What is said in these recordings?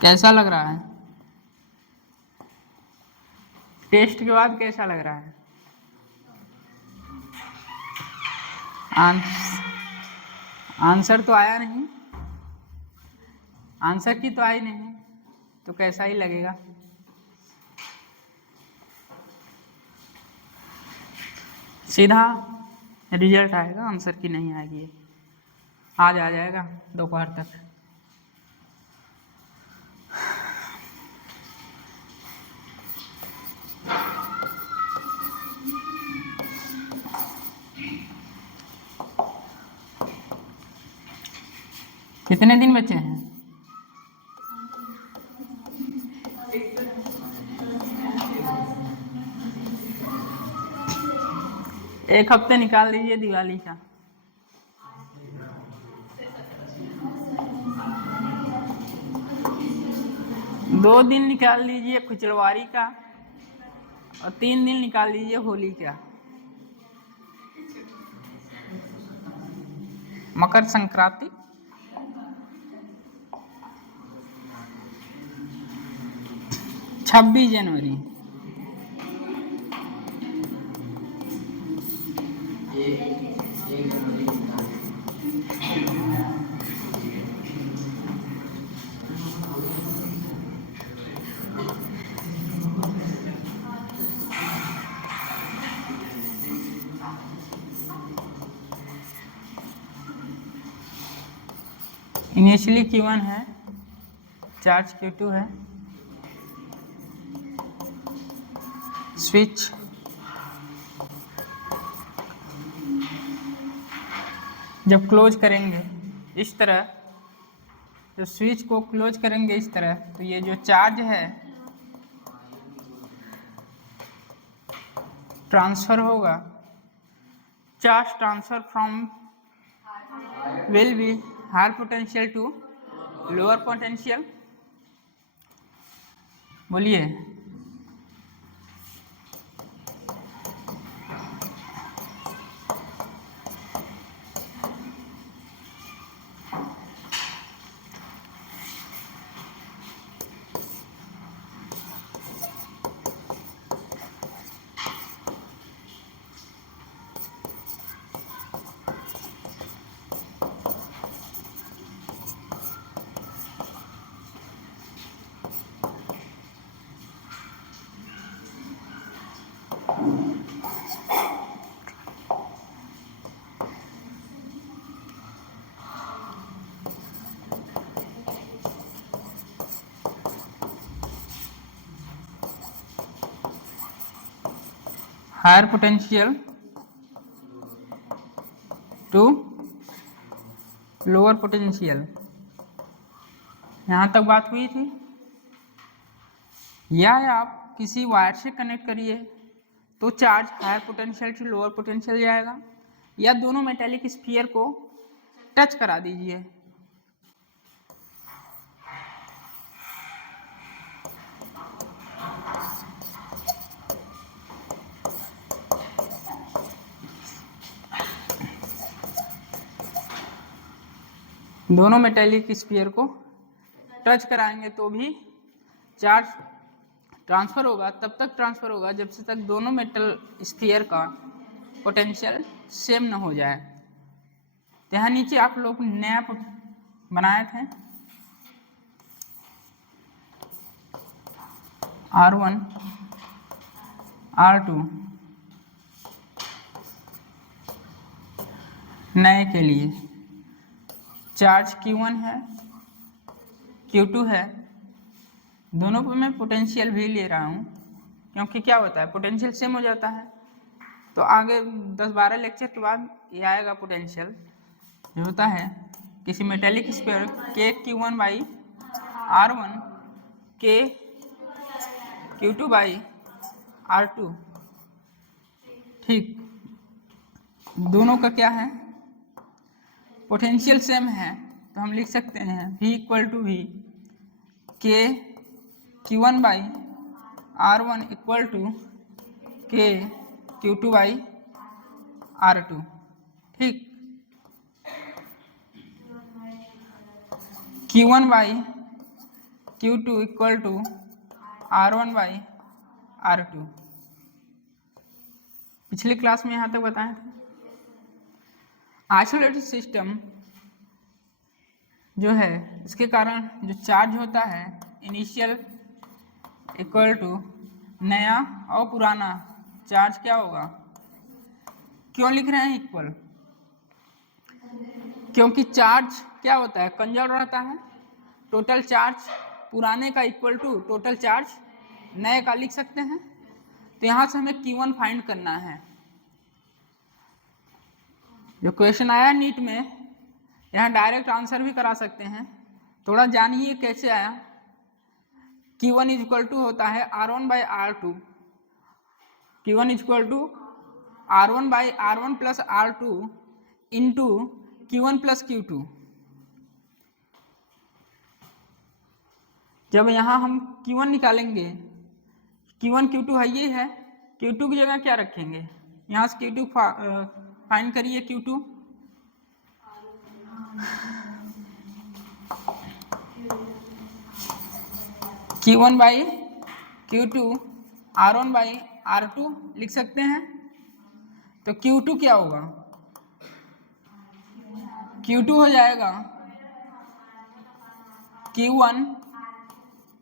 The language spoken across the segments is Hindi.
कैसा लग रहा है? टेस्ट के बाद कैसा लग रहा है? आंसर तो आया नहीं, आंसर की तो आई नहीं, तो कैसा ही लगेगा। सीधा रिजल्ट आएगा, आंसर की नहीं आएगी। आज आ जाएगा दोपहर तक। कितने दिन बचे हैं? एक हफ्ते निकाल दीजिए दिवाली का। दो दिन निकाल लीजिए खुचलवारी का और 3 दिन निकाल लीजिए होली का। मकर संक्रांति 26 जनवरी। इनिशियली Q1 है, चार्ज Q2 है, स्विच जब क्लोज करेंगे इस तरह, जब स्विच को क्लोज करेंगे इस तरह, तो ये जो चार्ज है ट्रांसफर होगा। Charge transfer from will be higher potential to lower potential। बोलिए। Higher potential to lower potential, यहाँ तक बात हुई थी। या आप किसी वायर से कनेक्ट करिए तो charge higher potential to lower potential जाएगा, या दोनों मेटेलिक स्फीयर को टच करा दीजिए। दोनों मेटेलिक स्फीयर को टच कराएंगे तो भी चार्ज ट्रांसफर होगा। तब तक ट्रांसफर होगा जब से तक दोनों मेटल स्फीयर का पोटेंशियल सेम न हो जाए। यहाँ नीचे आप लोग नया बनाए थे R1 R2 नए के लिए चार्ज Q1 है Q2 है, दोनों पे मैं पोटेंशियल भी ले रहा हूँ क्योंकि क्या होता है पोटेंशियल सेम हो जाता है। तो आगे 10-12 लेक्चर के बाद ये आएगा पोटेंशियल जो होता है किसी मेटेलिक स्फीयर के Q1 बाई R1 के Q2 बाई R2। ठीक, दोनों का क्या है पोटेंशियल सेम है, तो हम लिख सकते हैं V इक्वल टू V के Q1 by R1 equal to के Q2 बाई R2। ठीक, Q1 by Q2 equal to R1 by R2। पिछली क्लास में यहाँ तक बताए थे। आइसोलेटेड सिस्टम जो है इसके कारण जो चार्ज होता है इनिशियल इक्वल टू नया और पुराना चार्ज क्या होगा। क्यों लिख रहे हैं इक्वल? क्योंकि चार्ज क्या होता है, कंजर्व रहता है। टोटल चार्ज पुराने का इक्वल टू टोटल चार्ज नए का लिख सकते हैं। तो यहाँ से हमें Q1 फाइंड करना है। जो क्वेश्चन आया नीट में, यहाँ डायरेक्ट आंसर भी करा सकते हैं। थोड़ा जानिए कैसे आया। Q1 इज इक्वल टू होता है R1 by R2। Q1 is equal to R1 by R1 plus R2 into Q1 plus Q2। जब यहाँ हम Q1 निकालेंगे, Q1 Q2 है ये है, Q2 की जगह क्या रखेंगे, यहाँ से Q2 फाइंड करिए। Q2 Q1 by Q2 R1 by R2 लिख सकते हैं। तो Q2 क्या होगा, Q2 हो जाएगा Q1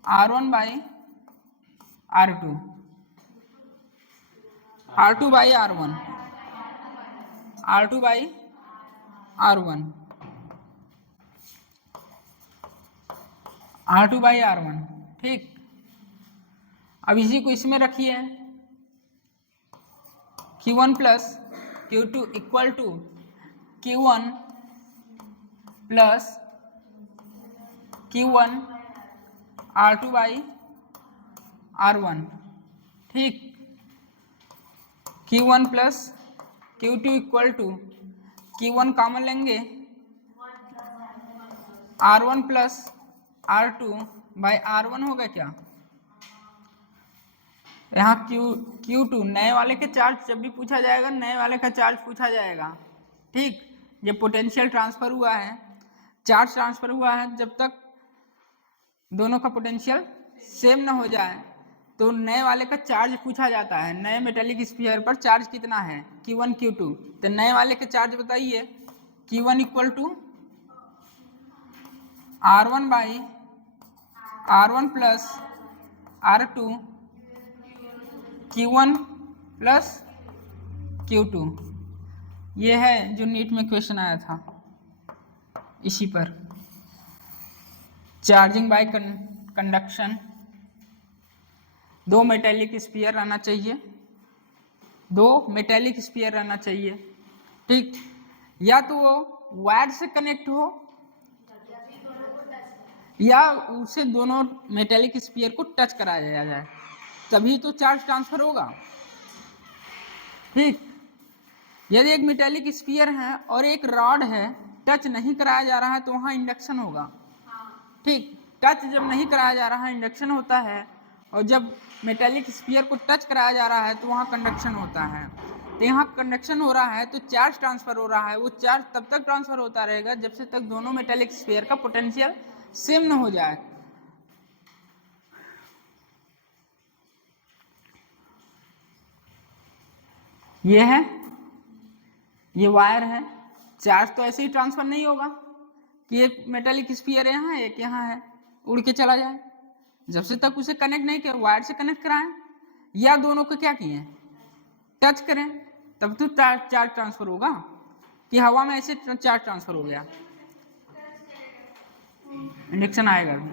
R1 by R2, R2 by R1, R2 by R1, R2 by R1। ठीक, अब इसी को इसमें रखिए। Q1 plus Q2 equal to Q1 plus Q1 R2 by R1। ठीक, Q1 plus Q2 equal to Q1 common लेंगे, R1 plus R2 by R1 होगा क्या। यहाँ Q2 नए वाले के चार्ज जब भी पूछा जाएगा, नए वाले का चार्ज पूछा जाएगा। ठीक, ये पोटेंशियल ट्रांसफर हुआ है, चार्ज ट्रांसफर हुआ है। जब तक दोनों का पोटेंशियल सेम ना हो जाए तो नए वाले का चार्ज पूछा जाता है। नए मेटेलिक स्फीयर पर चार्ज कितना है, Q1 Q2। तो नए वाले के चार्ज बताइए। Q1 equal to R1 by R1 plus R2 Q1 plus Q2। ये है जो नीट में क्वेश्चन आया था। इसी पर चार्जिंग बाय कंडक्शन, दो मेटेलिक स्फीयर रहना चाहिए, दो मेटेलिक स्फीयर रहना चाहिए। ठीक, या तो वो वायर से कनेक्ट हो या उसे दोनों मेटेलिक स्फीयर को टच कराया जाए, तभी तो चार्ज ट्रांसफर होगा। ठीक, यदि एक मेटेलिक स्फीयर है और एक रॉड है, टच नहीं कराया जा रहा है तो वहाँ इंडक्शन होगा। ठीक, टच जब नहीं कराया जा रहा है इंडक्शन होता है, और जब मेटेलिक स्फीयर को टच कराया जा रहा है तो वहाँ कंडक्शन होता है। तो यहाँ कंडक्शन हो रहा है तो चार्ज ट्रांसफर हो रहा है। वो चार्ज तब तक ट्रांसफर होता रहेगा जब से तक दोनों मेटेलिक स्फीयर का पोटेंशियल सेम न हो जाए। ये है, ये वायर है। चार्ज तो ऐसे ही ट्रांसफर नहीं होगा कि एक मेटेलिक स्फीयर यहाँ है एक यहाँ है, उड़ के चला जाए। जब से तक उसे कनेक्ट नहीं किया, वायर से कनेक्ट कराएं या दोनों को क्या किए टच करें, तब तो चार्ज ट्रांसफर होगा। कि हवा में ऐसे चार्ज ट्रांसफर हो गया, इंडक्शन आएगा भी।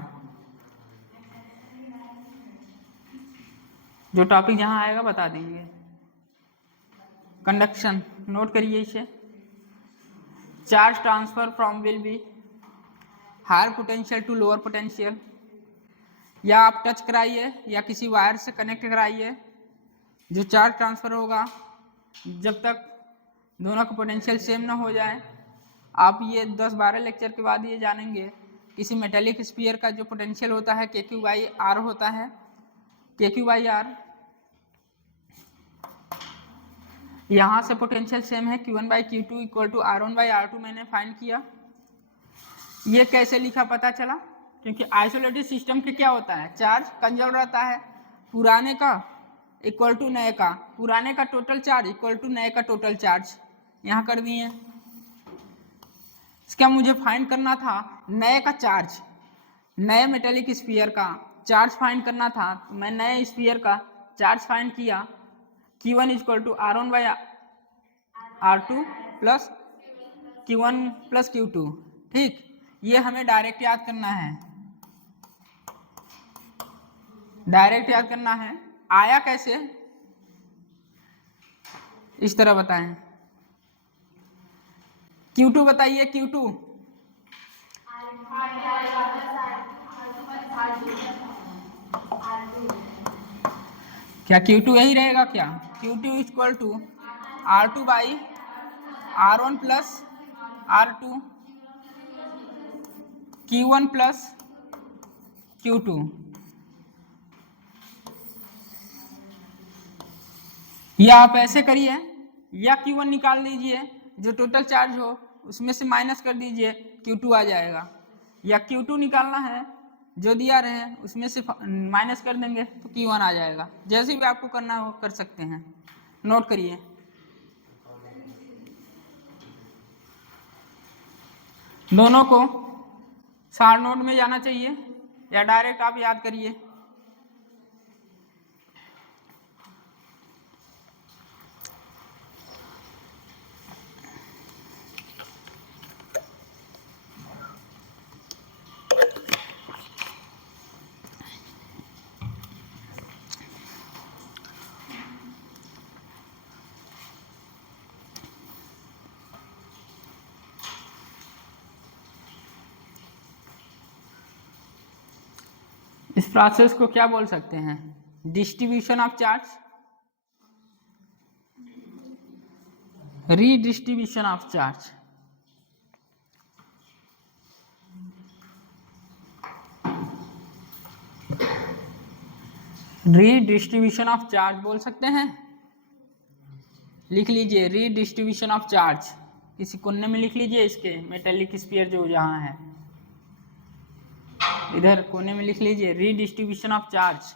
जो टॉपिक जहाँ आएगा बता देंगे। कंडक्शन नोट करिए इसे। Charge transfer from will be higher potential to lower potential. या आप टच कराइए या किसी वायर से कनेक्ट कराइए, जो चार्ज ट्रांसफर होगा जब तक दोनों का पोटेंशियल सेम ना हो जाए। आप ये 10-12 लेक्चर के बाद ये जानेंगे किसी मेटेलिक स्फीयर का जो पोटेंशियल होता है KQ/R होता है। KQ/R यहाँ से पोटेंशियल सेम है Q1/Q2 इक्वल टू R1/R2 मैंने फाइंड किया। ये कैसे लिखा पता चला, क्योंकि आइसोलेटेड सिस्टम के क्या होता है, चार्ज कंजर्व रहता है, पुराने का इक्वल टू नए का, पुराने का टोटल चार्ज इक्वल टू नए का टोटल चार्ज। यहाँ कर दिए। इसका मुझे फाइंड करना था नए का चार्ज, नए मेटेलिक स्फीयर का चार्ज फाइंड करना था। तो मैं नए स्फीयर का चार्ज फाइंड किया, Q1 equal to R1 by R2 plus Q1 plus Q2। ठीक, ये हमें डायरेक्ट याद करना है, डायरेक्ट याद करना है। आया कैसे, इस तरह बताएं। Q2 बताइए, Q2 क्या Q2 यही रहेगा क्या? Q2 equal to R2 by R1 plus R2 Q1 plus Q2। या आप ऐसे करिए, या Q1 निकाल लीजिए, जो टोटल चार्ज हो उसमें से माइनस कर दीजिए, Q2 आ जाएगा। या Q2 निकालना है, जो दिया रहे उसमें से माइनस कर देंगे तो Q1 आ जाएगा। जैसे भी आपको करना हो कर सकते हैं, नोट करिए। दोनों को सार नोट में जाना चाहिए या डायरेक्ट आप याद करिए। इस प्रोसेस को क्या बोल सकते हैं, distribution of charge, redistribution of charge. Redistribution of charge बोल सकते हैं। लिख लीजिए रीडिस्ट्रीब्यूशन ऑफ चार्ज, किसी कोने में लिख लीजिए इसके, मेटेलिक स्फीयर जो जहां है इधर कोने में लिख लीजिए रीडिस्ट्रीब्यूशन ऑफ चार्ज।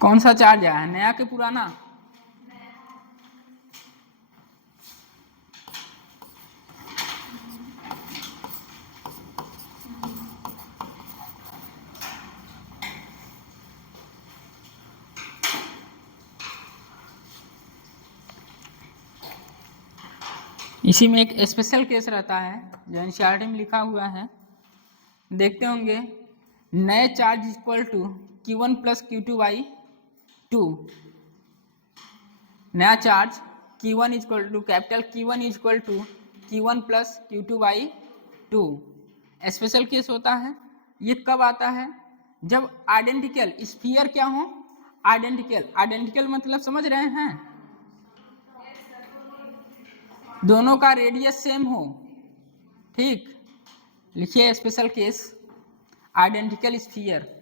कौन सा चार्ज आया है, नया के पुराना? इसी में एक स्पेशल केस रहता है जो एनसीईआरटी में लिखा हुआ है, देखते होंगे। नए charge equal to Q1 plus Q2 by 2। नया charge Q1 equal to capital Q1 equal to Q1 plus Q2 by 2। Special case होता है। ये कब आता है, जब आइडेंटिकल स्फीयर क्या हो, आइडेंटिकल। आइडेंटिकल मतलब समझ रहे हैं, दोनों का रेडियस सेम हो। ठीक, लिखिए स्पेशल केस आइडेंटिकल स्फीयर।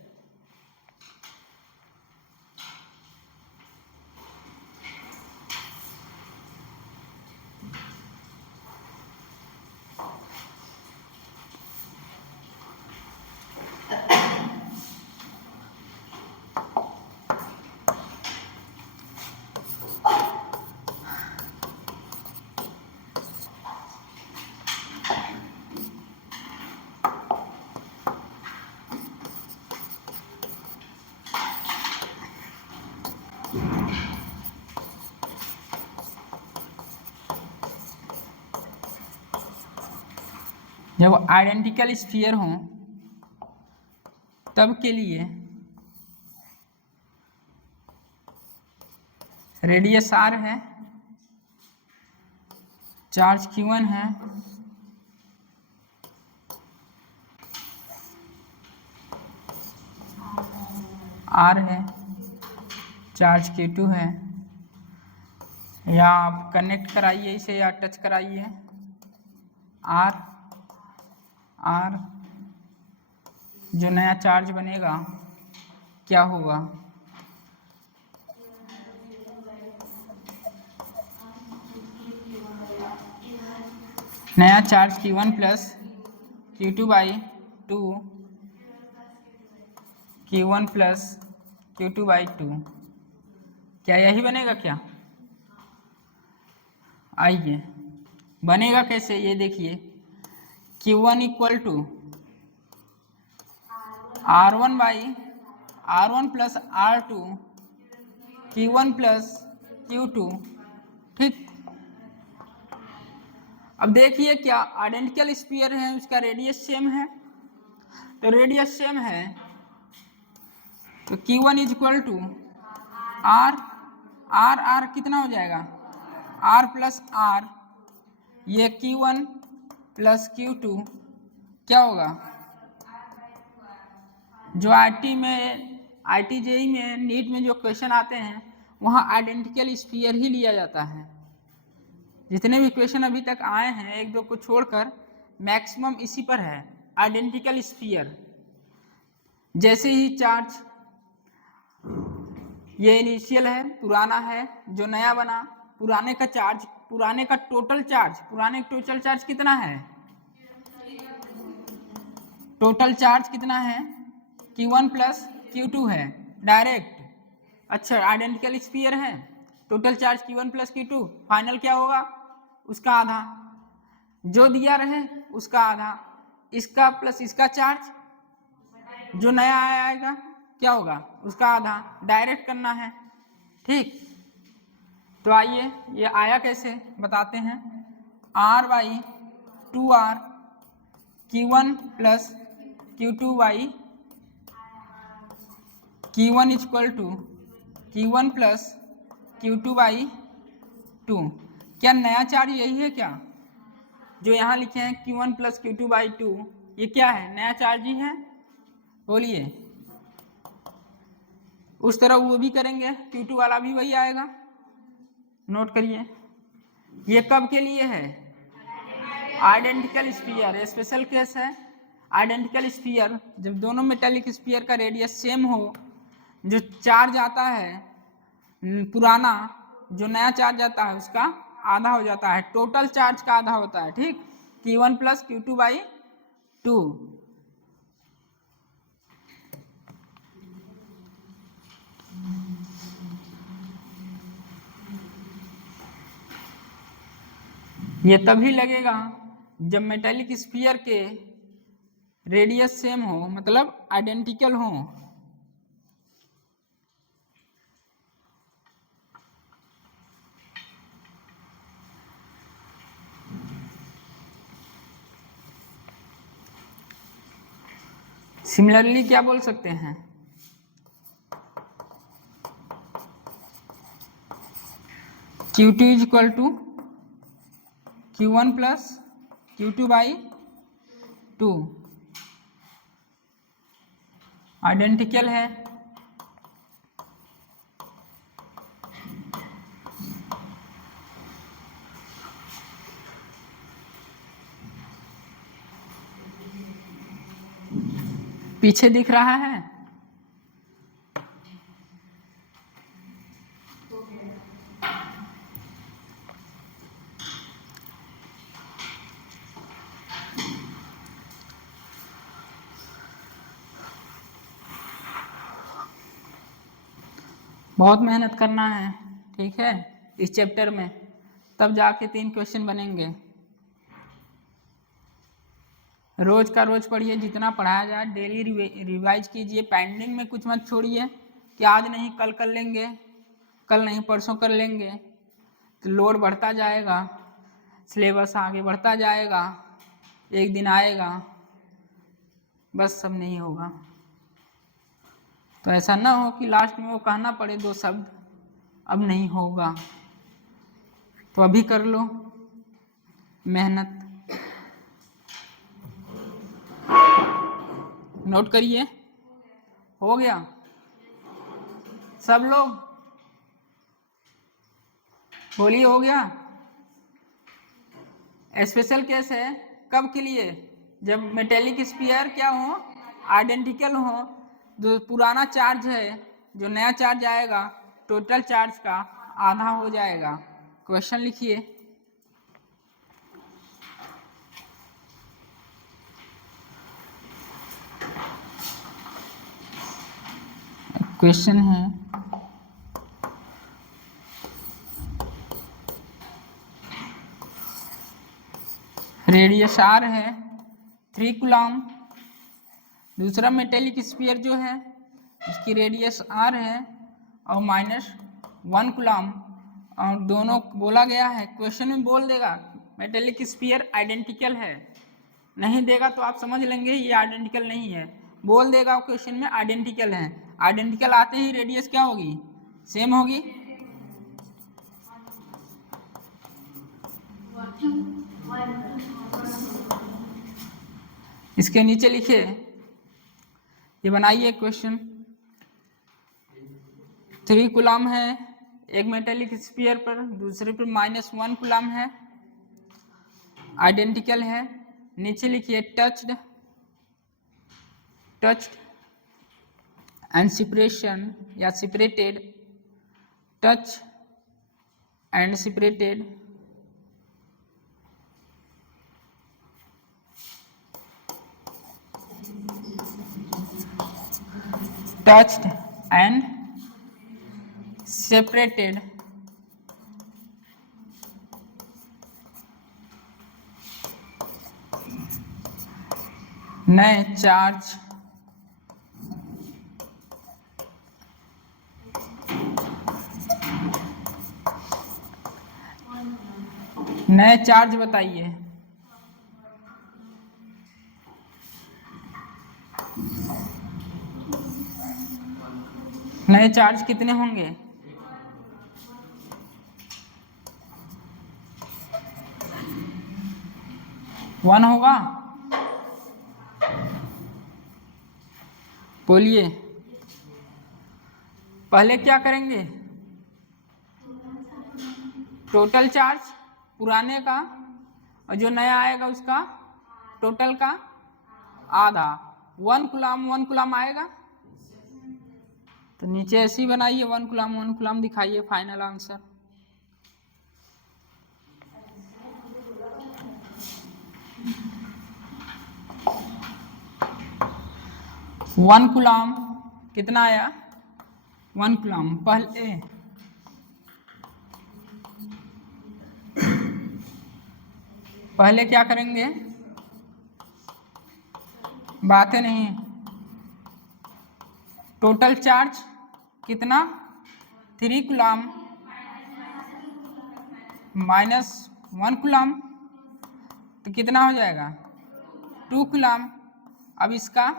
जब आइडेंटिकल स्फीयर हों तब के लिए रेडियस r है, चार्ज Q1 है, r है, चार्ज Q2 है। या आप कनेक्ट कराइए इसे या टच कराइए, आर आर जो नया चार्ज बनेगा क्या होगा, नया charge Q1 plus Q2 by 2, Q1 plus Q2 by 2, क्या यही बनेगा क्या? आइए बनेगा कैसे ये देखिए, Q1 equal to R1 by R1 plus R2 Q1 plus Q2, ठीक। अब देखिए क्या आइडेंटिकल स्फीयर है, उसका रेडियस सेम है, तो रेडियस सेम है तो Q1 is equal to R R R कितना हो जाएगा, R प्लस R, ये Q1 प्लस Q2 क्या होगा, जो आईटी में आईटी जेई में नीट में जो क्वेश्चन आते हैं वहाँ आइडेंटिकल स्फीयर ही लिया जाता है। जितने भी क्वेश्चन अभी तक आए हैं एक दो को छोड़कर मैक्सिमम इसी पर है, आइडेंटिकल स्फीयर। जैसे ही चार्ज ये इनिशियल है, पुराना है, जो नया बना, पुराने का चार्ज, पुराने का टोटल चार्ज कितना है, टोटल चार्ज कितना है Q1 प्लस Q2 है डायरेक्ट। अच्छा आइडेंटिकल स्फीयर है, total charge Q1 plus Q2, final क्या होगा उसका आधा, जो दिया रहे उसका आधा, इसका प्लस इसका चार्ज जो नया आएगा क्या होगा उसका आधा, डायरेक्ट करना है, ठीक। तो आइए ये आया कैसे बताते हैं, R by 2R Q1 plus Q2 by Q1 is equal to Q1 plus Q2 by 2, क्या नया चार्ज यही है क्या, जो यहाँ लिखे हैं Q1 प्लस Q2 बाई 2, ये क्या है नया चार्ज ही है, बोलिए। उस तरह वो भी करेंगे, Q2 वाला भी वही आएगा, नोट करिए। ये कब के लिए है, आइडेंटिकल स्फीयर, स्पेशल केस है आइडेंटिकल स्फीयर, जब दोनों मेटेलिक स्फीयर का रेडियस सेम हो, जो चार्ज आता है पुराना, जो नया चार्ज आता है उसका आधा हो जाता है, टोटल चार्ज का आधा होता है, ठीक। Q1 प्लस Q2 बाई 2, ये तभी लगेगा जब मेटेलिक स्फीयर के रेडियस सेम हो, मतलब आइडेंटिकल हो। सिमिलरली क्या बोल सकते हैं, Q2 is equal to Q1 plus Q2 by 2, identical है, पीछे दिख रहा है, बहुत मेहनत करना है, ठीक है, इस चैप्टर में, तब जाके 3 क्वेश्चन बनेंगे। रोज का रोज पढ़िए, जितना पढ़ाया जाए डेली रिवाइज कीजिए, पेंडिंग में कुछ मत छोड़िए कि आज नहीं कल कर लेंगे, कल नहीं परसों कर लेंगे, तो लोड बढ़ता जाएगा, सिलेबस आगे बढ़ता जाएगा, एक दिन आएगा बस सब नहीं होगा। तो ऐसा ना हो कि लास्ट में वो कहना पड़े 2 शब्द अब नहीं होगा, तो अभी कर लो मेहनत, नोट करिए। हो गया सब लोग, बोलिए हो गया। स्पेशल केस है कब के लिए? जब मेटेलिक स्फीयर क्या हो, आइडेंटिकल हो। जो पुराना चार्ज है, जो नया चार्ज आएगा, टोटल चार्ज का आधा हो जाएगा। क्वेश्चन लिखिए। क्वेश्चन है रेडियस आर है 3 कूलम, दूसरा मेटेलिक स्फीयर जो है उसकी रेडियस आर है और -1 कूलम, और दोनों बोला गया है। क्वेश्चन में बोल देगा मेटेलिक स्फीयर आइडेंटिकल है, नहीं देगा तो आप समझ लेंगे ये आइडेंटिकल नहीं है। बोल देगा क्वेश्चन में आइडेंटिकल है, आइडेंटिकल आते ही रेडियस क्या होगी, सेम होगी। इसके नीचे लिखिए, ये बनाइए क्वेश्चन। 3 कूलम है एक मेटेलिक स्फीयर पर, दूसरे पर -1 कूलम है, आइडेंटिकल है। नीचे लिखिए टच्ड एंड सेपरेशन या separated, touch and separated, touched and separated, नए चार्ज बताइए। नए चार्ज कितने होंगे? वन होगा। बोलिए। पहले क्या करेंगे, टोटल चार्ज पुराने का और जो नया आएगा उसका टोटल का आधा। 1 कूलम आएगा तो नीचे ऐसे ही बनाइए, 1 कूलम दिखाइए फाइनल आंसर। वन कूलम कितना आया, 1 कूलम। पहले क्या करेंगे, बातें नहीं, टोटल चार्ज कितना, 3 कूलम -1 कूलम तो कितना हो जाएगा, 2 कूलम। अब इसका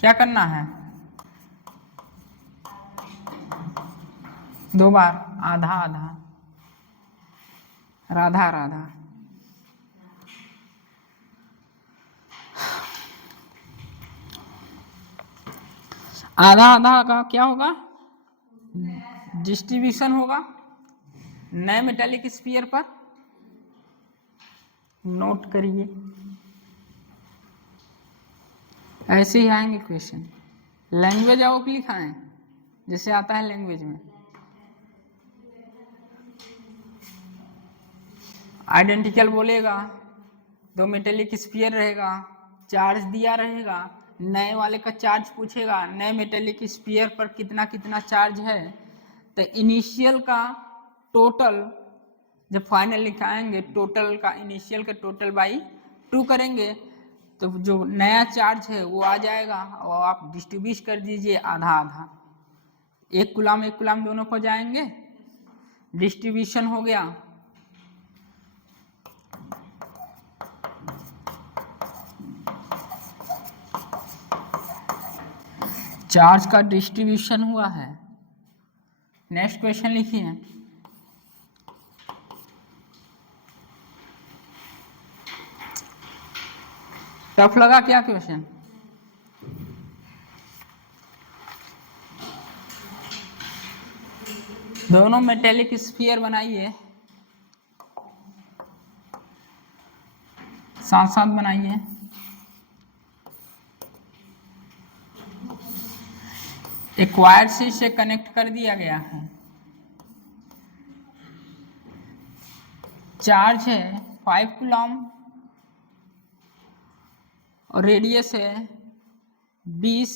क्या करना है, 2 बार आधा आधा, राधा राधा। आधा आधा का क्या होगा, डिस्ट्रीब्यूशन होगा नए मेटेलिक स्फीयर पर। नोट करिए, ऐसे ही आएंगे क्वेश्चन। लैंग्वेज आओ लिखा है जैसे आता है लैंग्वेज में। आइडेंटिकल बोलेगा, 2 मेटेलिक स्फीयर रहेगा, चार्ज दिया रहेगा, नए वाले का चार्ज पूछेगा, नए मेटेलिक स्फीयर पर कितना कितना चार्ज है, तो इनिशियल का टोटल जब फाइनल लिखाएंगे, टोटल का इनिशियल का टोटल बाई 2 करेंगे तो जो नया चार्ज है वो आ जाएगा और आप डिस्ट्रीब्यूट कर दीजिए आधा आधा। 1 कूलम दोनों को जाएंगे, डिस्ट्रीब्यूशन हो गया। चार्ज का डिस्ट्रीब्यूशन हुआ है। नेक्स्ट क्वेश्चन लिखिए। टफ लगा क्या क्वेश्चन? दोनों मेटेलिक स्फीयर बनाइए साथ साथ बनाइए। एक वायर से इसे कनेक्ट कर दिया गया है। चार्ज है 5 कूलम और रेडियस है 20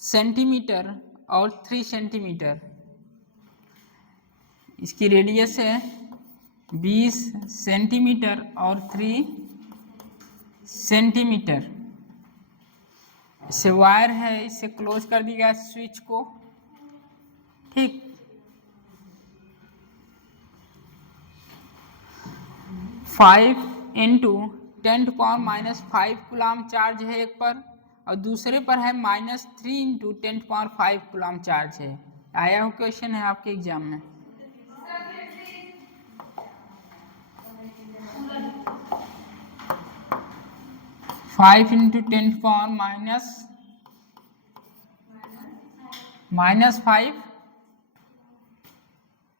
सेंटीमीटर और 3 सेंटीमीटर। इसकी रेडियस है 20 सेंटीमीटर और 3 सेंटीमीटर। इसे वायर है, इसे क्लोज कर दिया गया स्विच को। ठीक, 5 इंटू 10⁻⁵ कूलम चार्ज है एक पर, और दूसरे पर है -3 इंटू 10⁻⁵ कूलम चार्ज है। आया हो क्वेश्चन है आपके एग्जाम में। फाइव इंटू 10⁻⁻⁵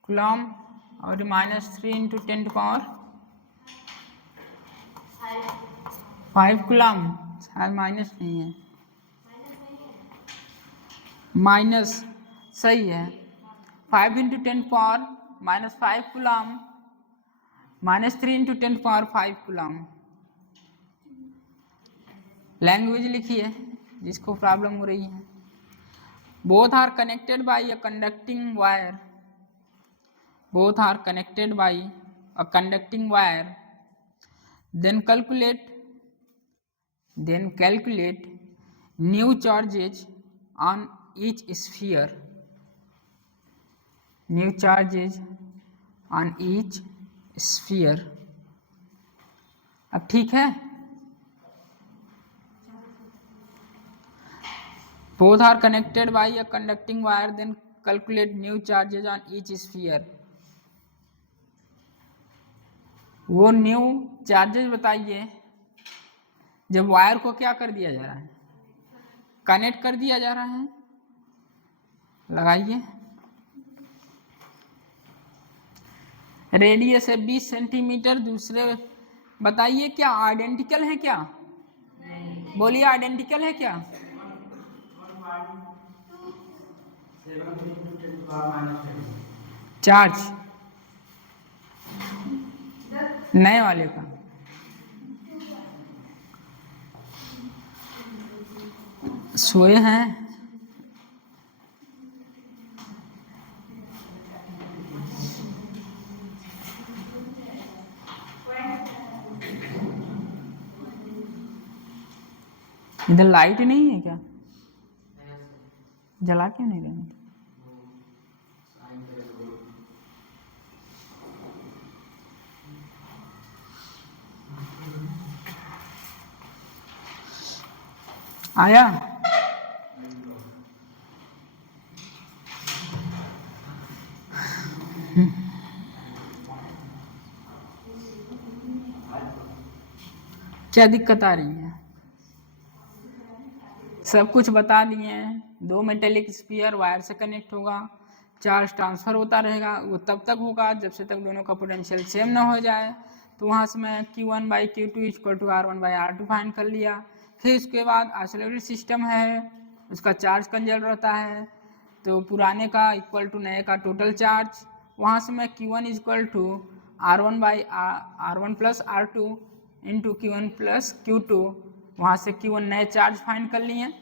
कूलम और -3 इंटू 10⁻⁵ कूलम। शायद माइनस नहीं है, माइनस सही है। 5 इंटू 10⁻⁵ कूलम -3 इंटू 10⁻⁵ कूलम। लैंग्वेज लिखिए जिसको प्रॉब्लम हो रही है। Both are connected by a conducting wire, both are connected by a conducting wire, then calculate new charges on each sphere, new charges on each sphere। अब ठीक है, both are connected by a conducting wire, then calculate new charges on each sphere। वो न्यू चार्जेस बताइए जब वायर को क्या कर दिया जा रहा है, कनेक्ट कर दिया जा रहा है। लगाइए। रेडियस है 20 सेंटीमीटर, दूसरे बताइए क्या आइडेंटिकल है क्या? बोलिए आइडेंटिकल है क्या? चार्ज नए वाले का सोए हैं। इधर लाइट नहीं है क्या? जला क्यों नहीं रहे? आया? क्या दिक्कत आ रही है? सब कुछ बता दिए हैं। 2 मेटेलिक स्फीयर वायर से कनेक्ट होगा, चार्ज ट्रांसफर होता रहेगा, वो तब तक होगा जब से तक दोनों का पोटेंशियल सेम ना हो जाए। तो वहाँ से मैं Q1/Q2 = R1/R2 फाइंड कर लिया। फिर उसके बाद आइसोलेटेड सिस्टम है, उसका चार्ज कंजर्व रहता है, तो पुराने का इक्वल टू नए का टोटल चार्ज। वहाँ से मैं Q1 = R1 + R2 into Q1 + Q2, वहाँ से Q1 नए चार्ज फाइंड कर लिए।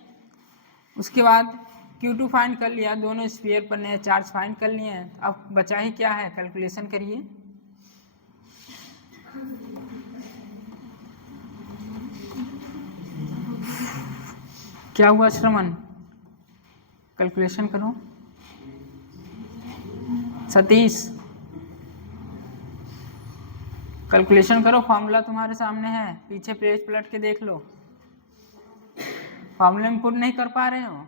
उसके बाद Q2 फाइंड कर लिया, दोनों स्फीयर पर नए चार्ज फाइंड कर लिए। अब बचा ही क्या है, कैलकुलेशन करिए। क्या हुआ श्रवण? कैलकुलेशन करो। सतीश कैलकुलेशन करो, फॉर्मूला तुम्हारे सामने है, पीछे पेज पलट के देख लो। फॉर्मूला में पुट नहीं कर पा रहे हो?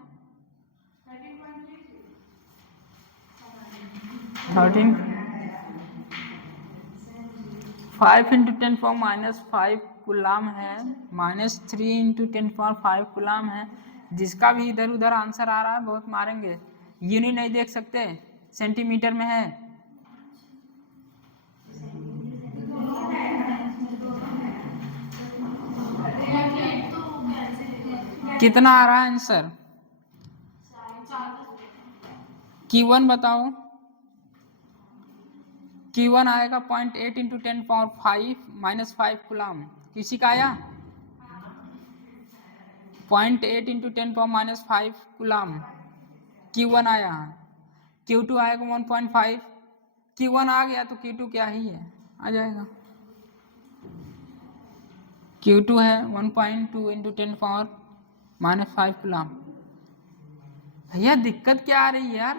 13 5 इंटू 10⁻⁵ कूलम है, -3 इंटू 10⁻⁵ कूलम है। जिसका भी इधर उधर आंसर आ रहा है बहुत मारेंगे। यूनिट नहीं देख सकते, सेंटीमीटर में है। कितना आ रहा है आंसर? Q1 बताओ। Q1 आएगा 0.8 इंटू 10⁵ कूलम। किसी का आया? 0.8 इंटू 10⁻⁵ कूलम Q1 आया। Q2 आएगा 1.5। Q1 आ गया तो Q2 क्या ही है, आ जाएगा। Q2 है 1.2 इंटू 10⁻⁵ कूलम। भैया दिक्कत क्या आ रही है यार?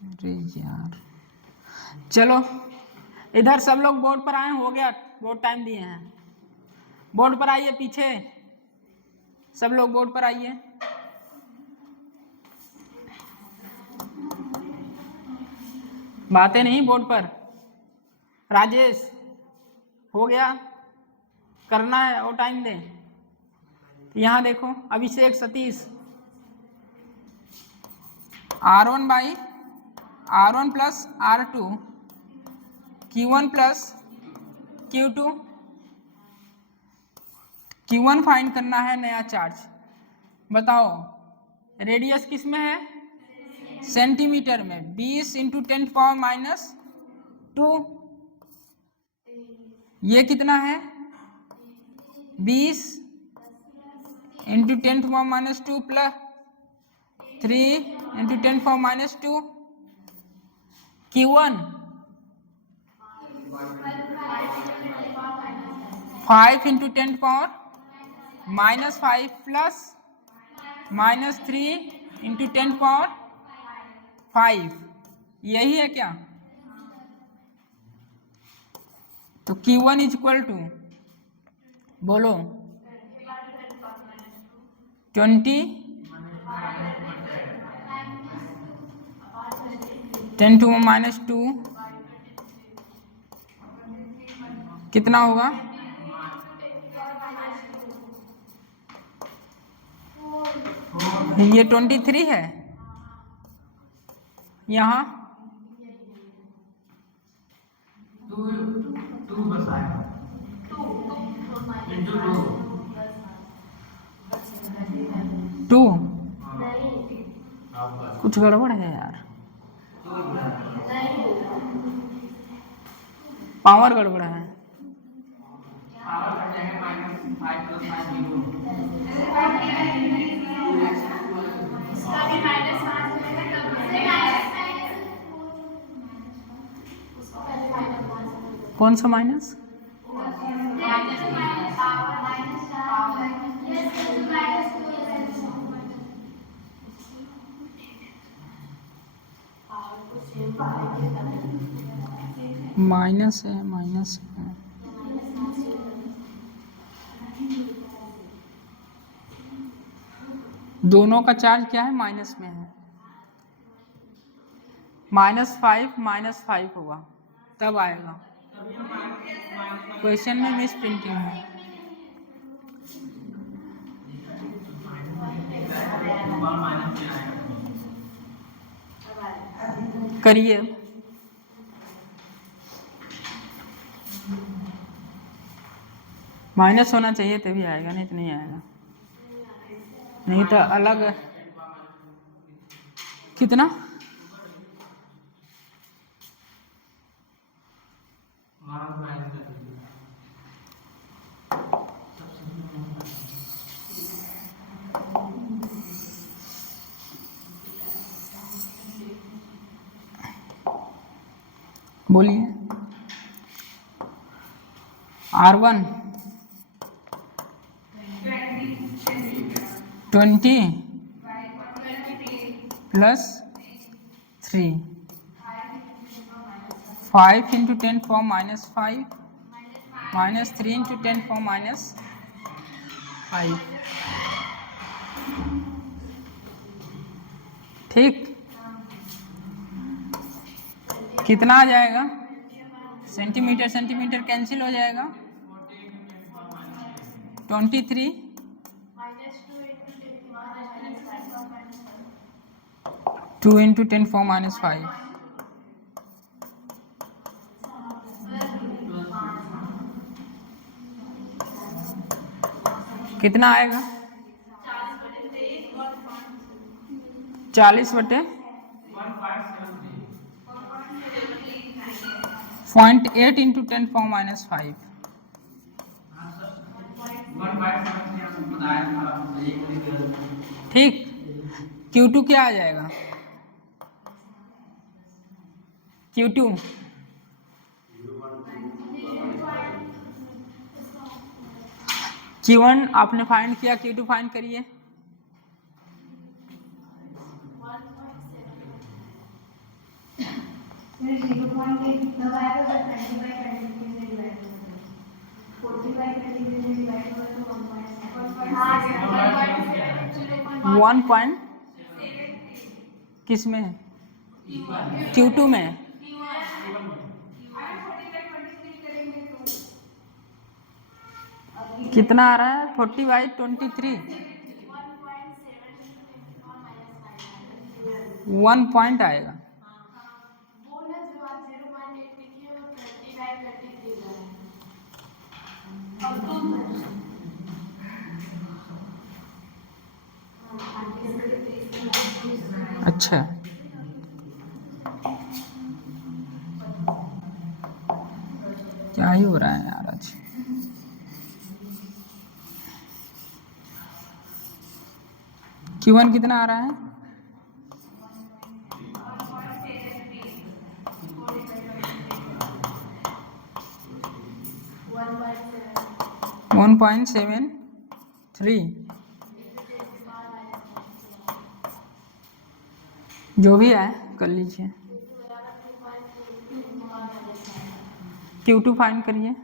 अरे यार चलो इधर सब लोग बोर्ड पर आए, हो गया, बहुत टाइम दिए हैं। बोर्ड पर आइए, पीछे सब लोग बोर्ड पर आइए। बातें नहीं बोर्ड पर। राजेश हो गया, करना है और टाइम दे। यहाँ देखो, Abhishek, Satish, R1 plus R2 Q1 plus Q2। Q1 find करना है, नया चार्ज। बताओ रेडियस किस में है? सेंटीमीटर में। 20 इंटू 10⁻⁻²। ये कितना है? 20 into 10⁻⁻² plus 3 into 10⁻⁻²। Q1 5 into 10⁻⁻5 plus -3 इंटू 10⁻⁵। यही है क्या? तो Q1 इज इक्वल टू, बोलो, 20 10⁻⁻²। कितना होगा? ये 23 है। यहाँ 2। कुछ गड़बड़ है यार, पावर गड़बड़ है। कौन सा माइनस? माइनस है, माइनस है। दोनों का चार्ज क्या है? माइनस में है। -5 होगा तब आएगा। क्वेश्चन में मिस प्रिंटिंग है। करिए। माइनस होना चाहिए तभी आएगा, नहीं तो नहीं आएगा। नहीं तो अलग। कितना? बोलिए। R1 20 प्लस 3 5 इंटू 10⁻⁵ -3 इंटू 10⁻⁵। ठीक, कितना आ जाएगा? सेंटीमीटर सेंटीमीटर कैंसिल हो जाएगा। 23 2 इंटू 10⁻⁵। कितना आएगा? 40/0.8 into 10⁻⁵। ठीक। Q2 क्या आ जाएगा? Q2 Q1 आपने फाइंड किया, Q2 फाइंड करिए। वन पॉइंट किस में है? Q2 में। कितना आ रहा है? 40/23। 1 पॉइंट आएगा। अच्छा, क्या ही हो रहा है यार आज। Q1 कितना आ रहा है? 1.73। जो भी है कर लीजिए। Q2 फाइंड करिए।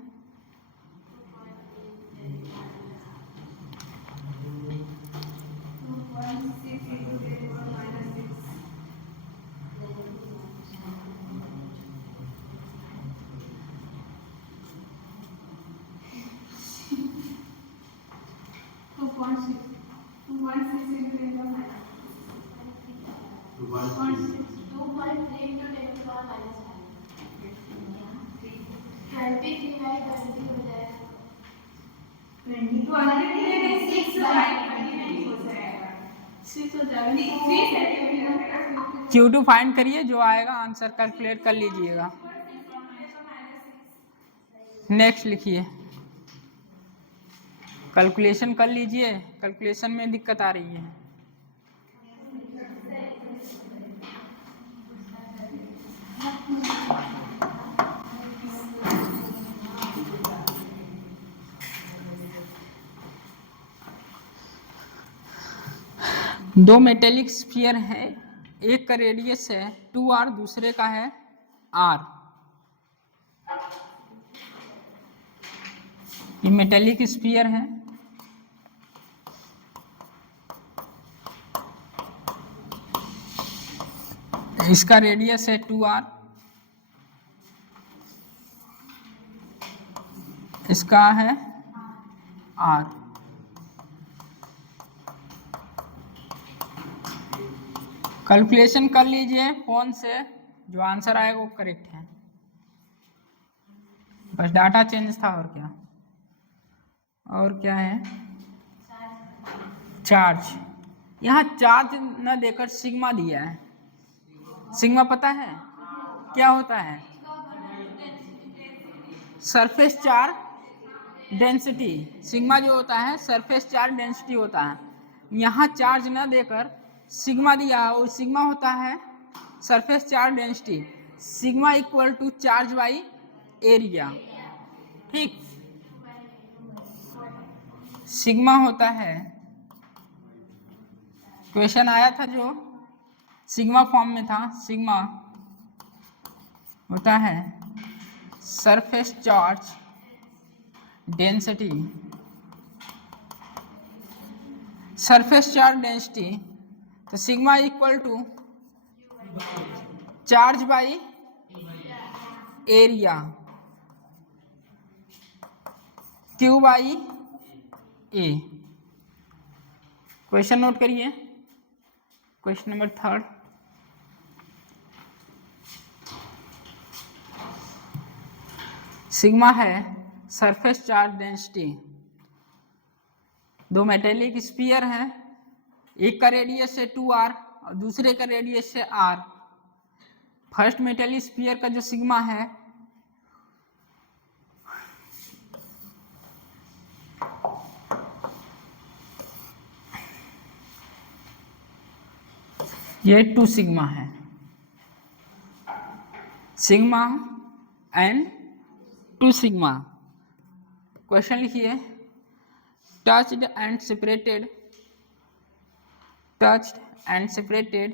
Q2 फाइंड करिए, जो आएगा आंसर कैलकुलेट कर लीजिएगा। नेक्स्ट लिखिए, कैलकुलेशन कर लीजिए। कैलकुलेशन में दिक्कत आ रही है। दो मेटेलिक स्फीयर है, एक का रेडियस है 2r, दूसरे का है r। ये मेटेलिक स्फीयर है। इसका रेडियस है 2r, इसका है r। कैलकुलेशन कर लीजिए फोन से, जो आंसर आएगा वो करेक्ट है। बस डाटा चेंज था, और क्या। और क्या है? चार्ज। यहाँ चार्ज न देकर सिग्मा दिया है। सिग्मा पता है क्या होता है? Surface charge density. सिग्मा जो होता है सरफेस चार्ज डेंसिटी होता है। यहाँ चार्ज न देकर सिग्मा दिया है, और सिग्मा होता है surface charge density. Sigma equal to charge by area. ठीक, सिग्मा होता है, क्वेश्चन आया था जो सिग्मा फॉर्म में था, सिग्मा होता है surface charge density. Surface charge density, तो sigma equal to charge by area, Q by A. Question note करिए, क्वेश्चन नंबर 3। सिग्मा है सरफेस चार्ज डेंसिटी, दो मेटेलिक स्फीयर हैं, एक का रेडियस है 2r और दूसरे का रेडियस है r। फर्स्ट मेटेलिक स्फीयर का जो सिग्मा है ये 2 सिग्मा है, सिग्मा एंड 2 सिग्मा। क्वेश्चन लिखिए, touched and separated, touched and separated,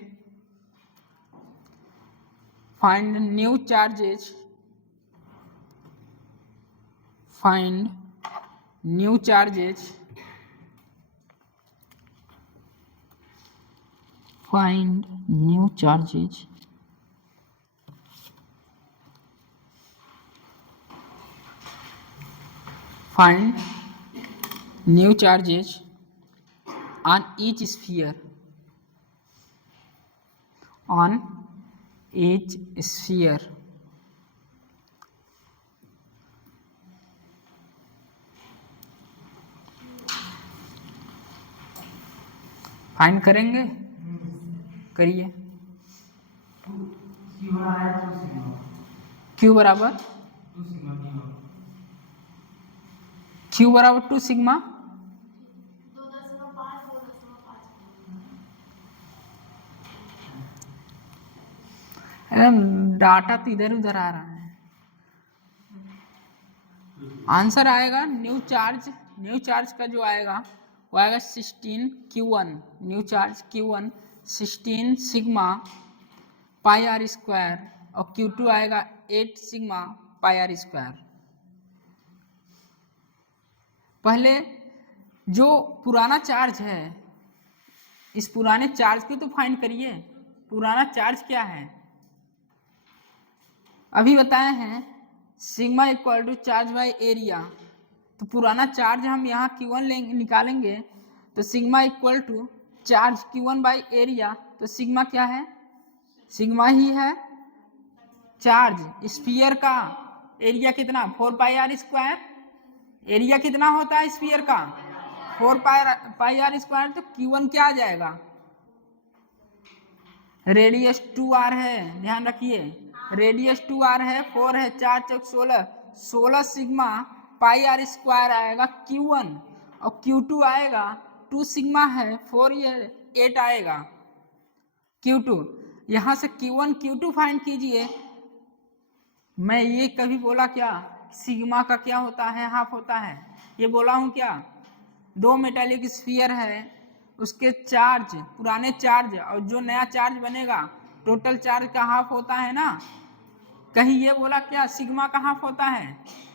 find new charges, find new charges, find new charges, find new charges on each sphere, on each sphere, find करेंगे, करिए। Q बराबर 2 सिग्मा, डाटा तो इधर उधर आ रहा है। आंसर आएगा न्यू चार्ज का जो आएगा वो आएगा 16 Q1, new charge Q1 16 sigma pi are square और Q2 आएगा 8 सिग्मा पाई आर स्क्वायर। पहले जो पुराना चार्ज है, इस पुराने चार्ज की तो फाइंड करिए, पुराना चार्ज क्या है। अभी बताए हैं sigma equal to charge by area, तो पुराना चार्ज हम यहाँ Q1 लेंगे, निकालेंगे तो sigma equal to charge Q1 by area, तो सिग्मा क्या है, सिग्मा ही है चार्ज स्फीयर का एरिया कितना 4 पाई आर स्क्वायर, एरिया कितना होता है स्फीयर का 4 पाई आर स्क्वायर, तो Q1 क्या आ जाएगा, रेडियस 2r है, ध्यान रखिए रेडियस 2r है, 4 है, 4 चौक 16, 16 सिग्मा पाई आर स्क्वायर आएगा Q1 और Q2 आएगा 2 सिग्मा है 4, ये 8 आएगा Q2। यहाँ से Q1 Q2 फाइंड कीजिए। मैं ये कभी बोला क्या सिग्मा का क्या होता है, हाफ होता है, ये बोला हूँ क्या। दो मेटालिक स्फीयर है, उसके चार्ज पुराने चार्ज और जो नया चार्ज बनेगा टोटल चार्ज का हाफ होता है ना, कहीं ये बोला क्या सिग्मा का हाफ होता है।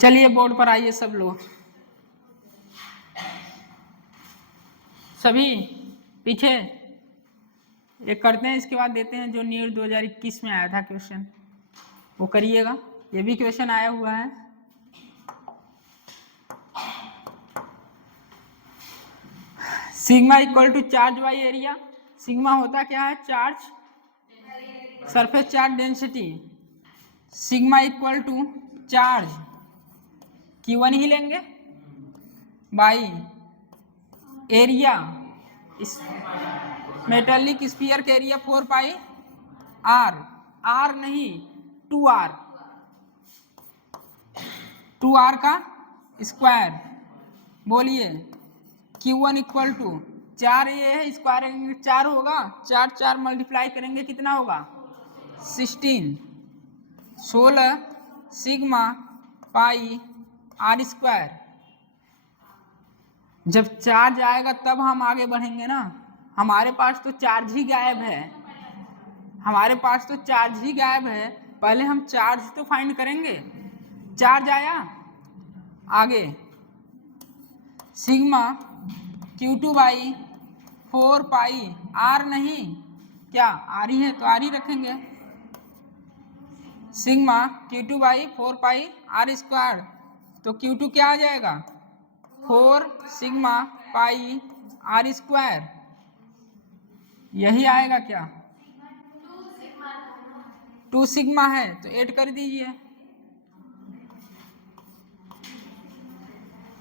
चलिए बोर्ड पर आइए सब लोग, सभी पीछे एक करते हैं, इसके बाद देते हैं जो नीट 2021 में आया था क्वेश्चन, वो करिएगा। ये भी क्वेश्चन आया हुआ है। Sigma equal to charge by area, sigma होता क्या है charge, surface charge density, sigma equal to charge Q1 ही लेंगे बाई एरिया, इस मेटालिक स्फीयर के एरिया 4 पाई आर, आर नहीं 2r, 2r का स्क्वायर। बोलिए Q1 इक्वल टू 4, ये है स्क्वायर 4 होगा, 4 4 मल्टीप्लाई करेंगे कितना होगा 16, 16 सिग्मा पाई आर स्क्वायर। जब चार्ज आएगा तब हम आगे बढ़ेंगे ना, हमारे पास तो चार्ज ही गायब है, हमारे पास तो चार्ज ही गायब है, पहले हम चार्ज तो फाइंड करेंगे। चार्ज आया, आगे sigma Q2 by 4 pi are, नहीं क्या आर ही है तो आर ही रखेंगे, sigma Q2 by 4 pi are square तो Q2 क्या आ जाएगा 4 सिग्मा पाई आर स्क्वायर, यही आएगा क्या 2 सिग्मा है तो ऐड कर दीजिए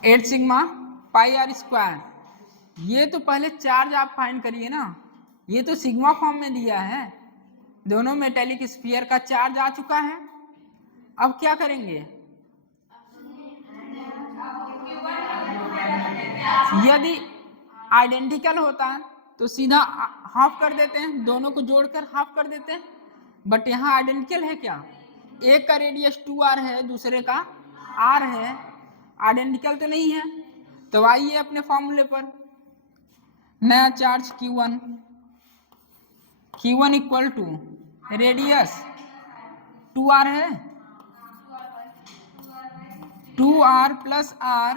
8 सिग्मा पाई आर स्क्वायर। ये तो पहले चार्ज आप फाइंड करिए ना, ये तो सिग्मा फॉर्म में दिया है, दोनों मेटेलिक स्फीयर का चार्ज आ चुका है। अब क्या करेंगे, यदि आइडेंटिकल होता तो सीधा हाफ कर देते हैं, दोनों को जोड़कर हाफ कर देते हैं, बट यहाँ आइडेंटिकल है क्या, एक का रेडियस 2r है दूसरे का r है, आइडेंटिकल तो नहीं है। तो आइए अपने फॉर्मूले पर, नया charge Q1 equal to radius 2r है, 2r प्लस r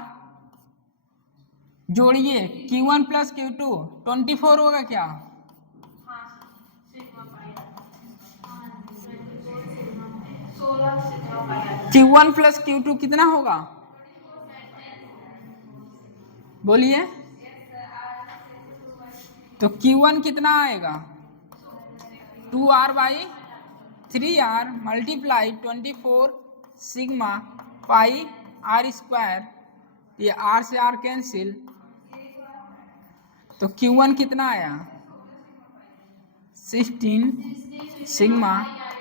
जोड़िए Q1 प्लस Q2 24 होगा क्या, Q1 प्लस Q2 कितना होगा बोलिए, तो Q1 कितना आएगा 2r by 3r multiply 24 sigma pi are square, ये r से r कैंसिल, तो Q1 कितना आया 16 sigma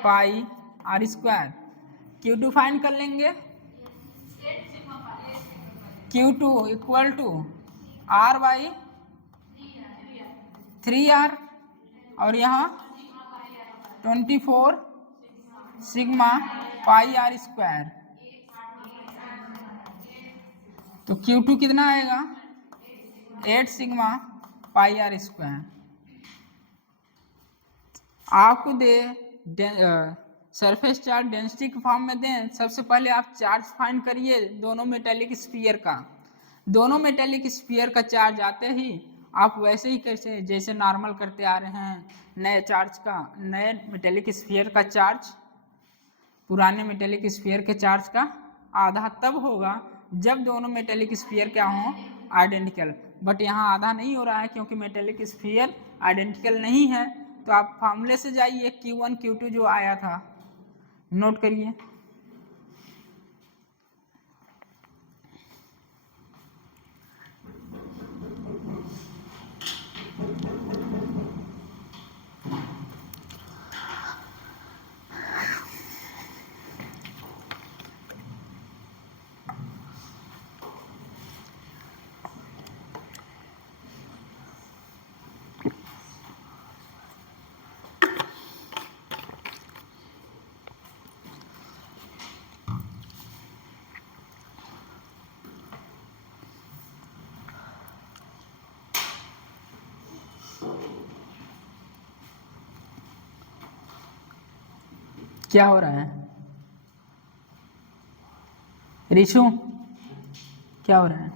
pi are square. Q2 find कर लेंगे, Q2 equal to r by 3r और यहाँ 24 सिग्मा पाई आर स्क्वायर, तो Q2 कितना आएगा 8 सिग्मा पाई आर स्क्वायर। आपको दे सरफेस चार्ज डेंसिटी के फॉर्म में दें, सबसे पहले आप चार्ज फाइंड करिए दोनों मेटेलिक स्फीयर का, दोनों मेटेलिक स्फीयर का चार्ज आते ही आप वैसे ही कैसे जैसे नॉर्मल करते आ रहे हैं, नए चार्ज का, नए मेटेलिक स्फीयर का चार्ज पुराने मेटेलिक स्फीयर के चार्ज का आधा तब होगा जब दोनों मेटेलिक स्फीयर क्या हों आइडेंटिकल, बट यहाँ आधा नहीं हो रहा है क्योंकि मेटेलिक स्फीयर आइडेंटिकल नहीं है। तो आप फार्मूले से जाइए, Q1 Q2 जो आया था नोट करिए, क्या हो रहा है रिशु, क्या हो रहा है,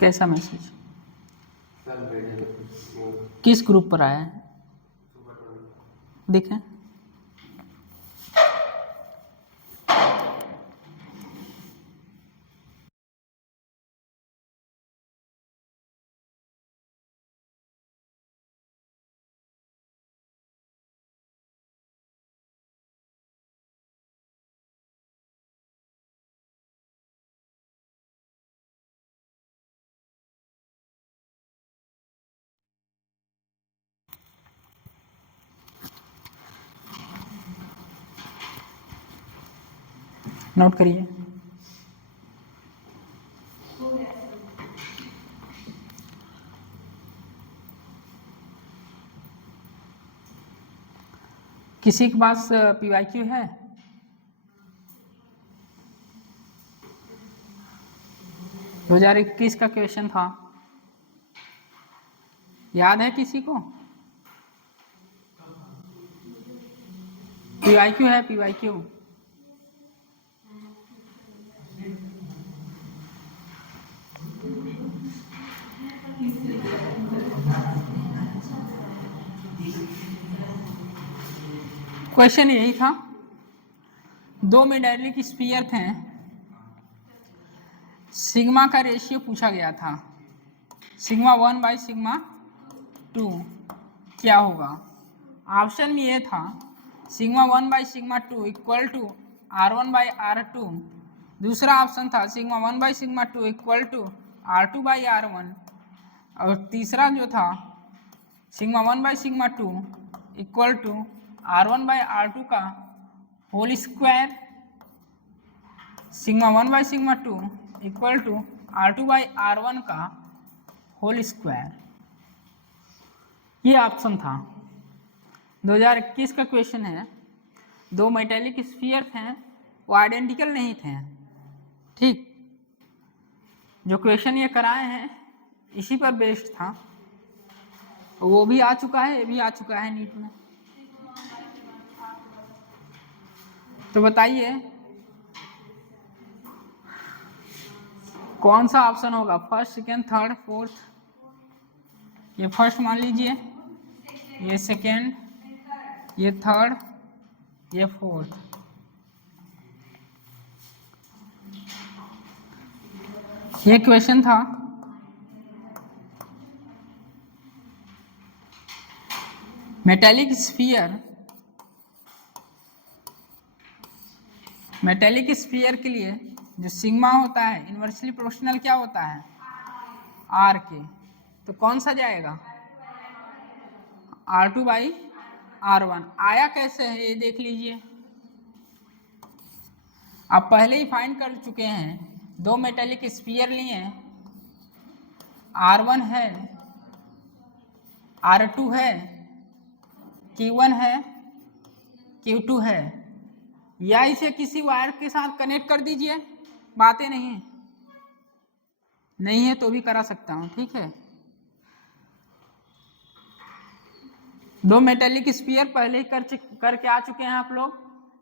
कैसा मैसेज, किस ग्रुप पर आया है देखें, नोट करिए, किसी के पास PYQ है, दो 2021 का क्वेश्चन था, याद है किसी को, PYQ है PYQ, क्वेश्चन यही था, दो मेटेलिक स्फीयर थे सिग्मा का रेशियो पूछा गया था, सिग्मा 1 बाई सिग्मा 2 क्या होगा। ऑप्शन में ये था sigma 1 by sigma 2 equal to R1 by R2, दूसरा ऑप्शन था sigma 1 by sigma 2 equal to R2 by R1, और तीसरा जो था sigma 1 by sigma 2 equal to R1 by R2 का whole square, sigma 1 by sigma 2 equal to R2 by R1 का होल स्क्वायर। ये ऑप्शन था। 2021 का क्वेश्चन है। दो मेटेलिक स्फीयर थे, वो आइडेंटिकल नहीं थे, ठीक। जो क्वेश्चन ये कराए हैं इसी पर बेस्ड था, वो भी आ चुका है, ये भी आ चुका है नीट में। तो बताइए कौन सा ऑप्शन होगा, फर्स्ट, सेकेंड, थर्ड, फोर्थ। ये फर्स्ट मान लीजिए, ये सेकेंड, ये थर्ड, ये फोर्थ। ये क्वेश्चन था मेटेलिक स्फीयर के लिए जो सिग्मा होता है इन्वर्सली प्रोपोर्शनल क्या होता है, आर के। तो कौन सा जाएगा, R2 बाई R1। आया कैसे है ये देख लीजिए, आप पहले ही फाइंड कर चुके हैं। दो मेटेलिक स्फीयर लिए, R1 है, R2 है, Q1 है, Q2 है, या इसे किसी वायर के साथ कनेक्ट कर दीजिए। बातें नहीं है तो भी करा सकता हूँ, ठीक है। दो मेटेलिक स्फीयर पहले ही करके आ चुके हैं आप लोग।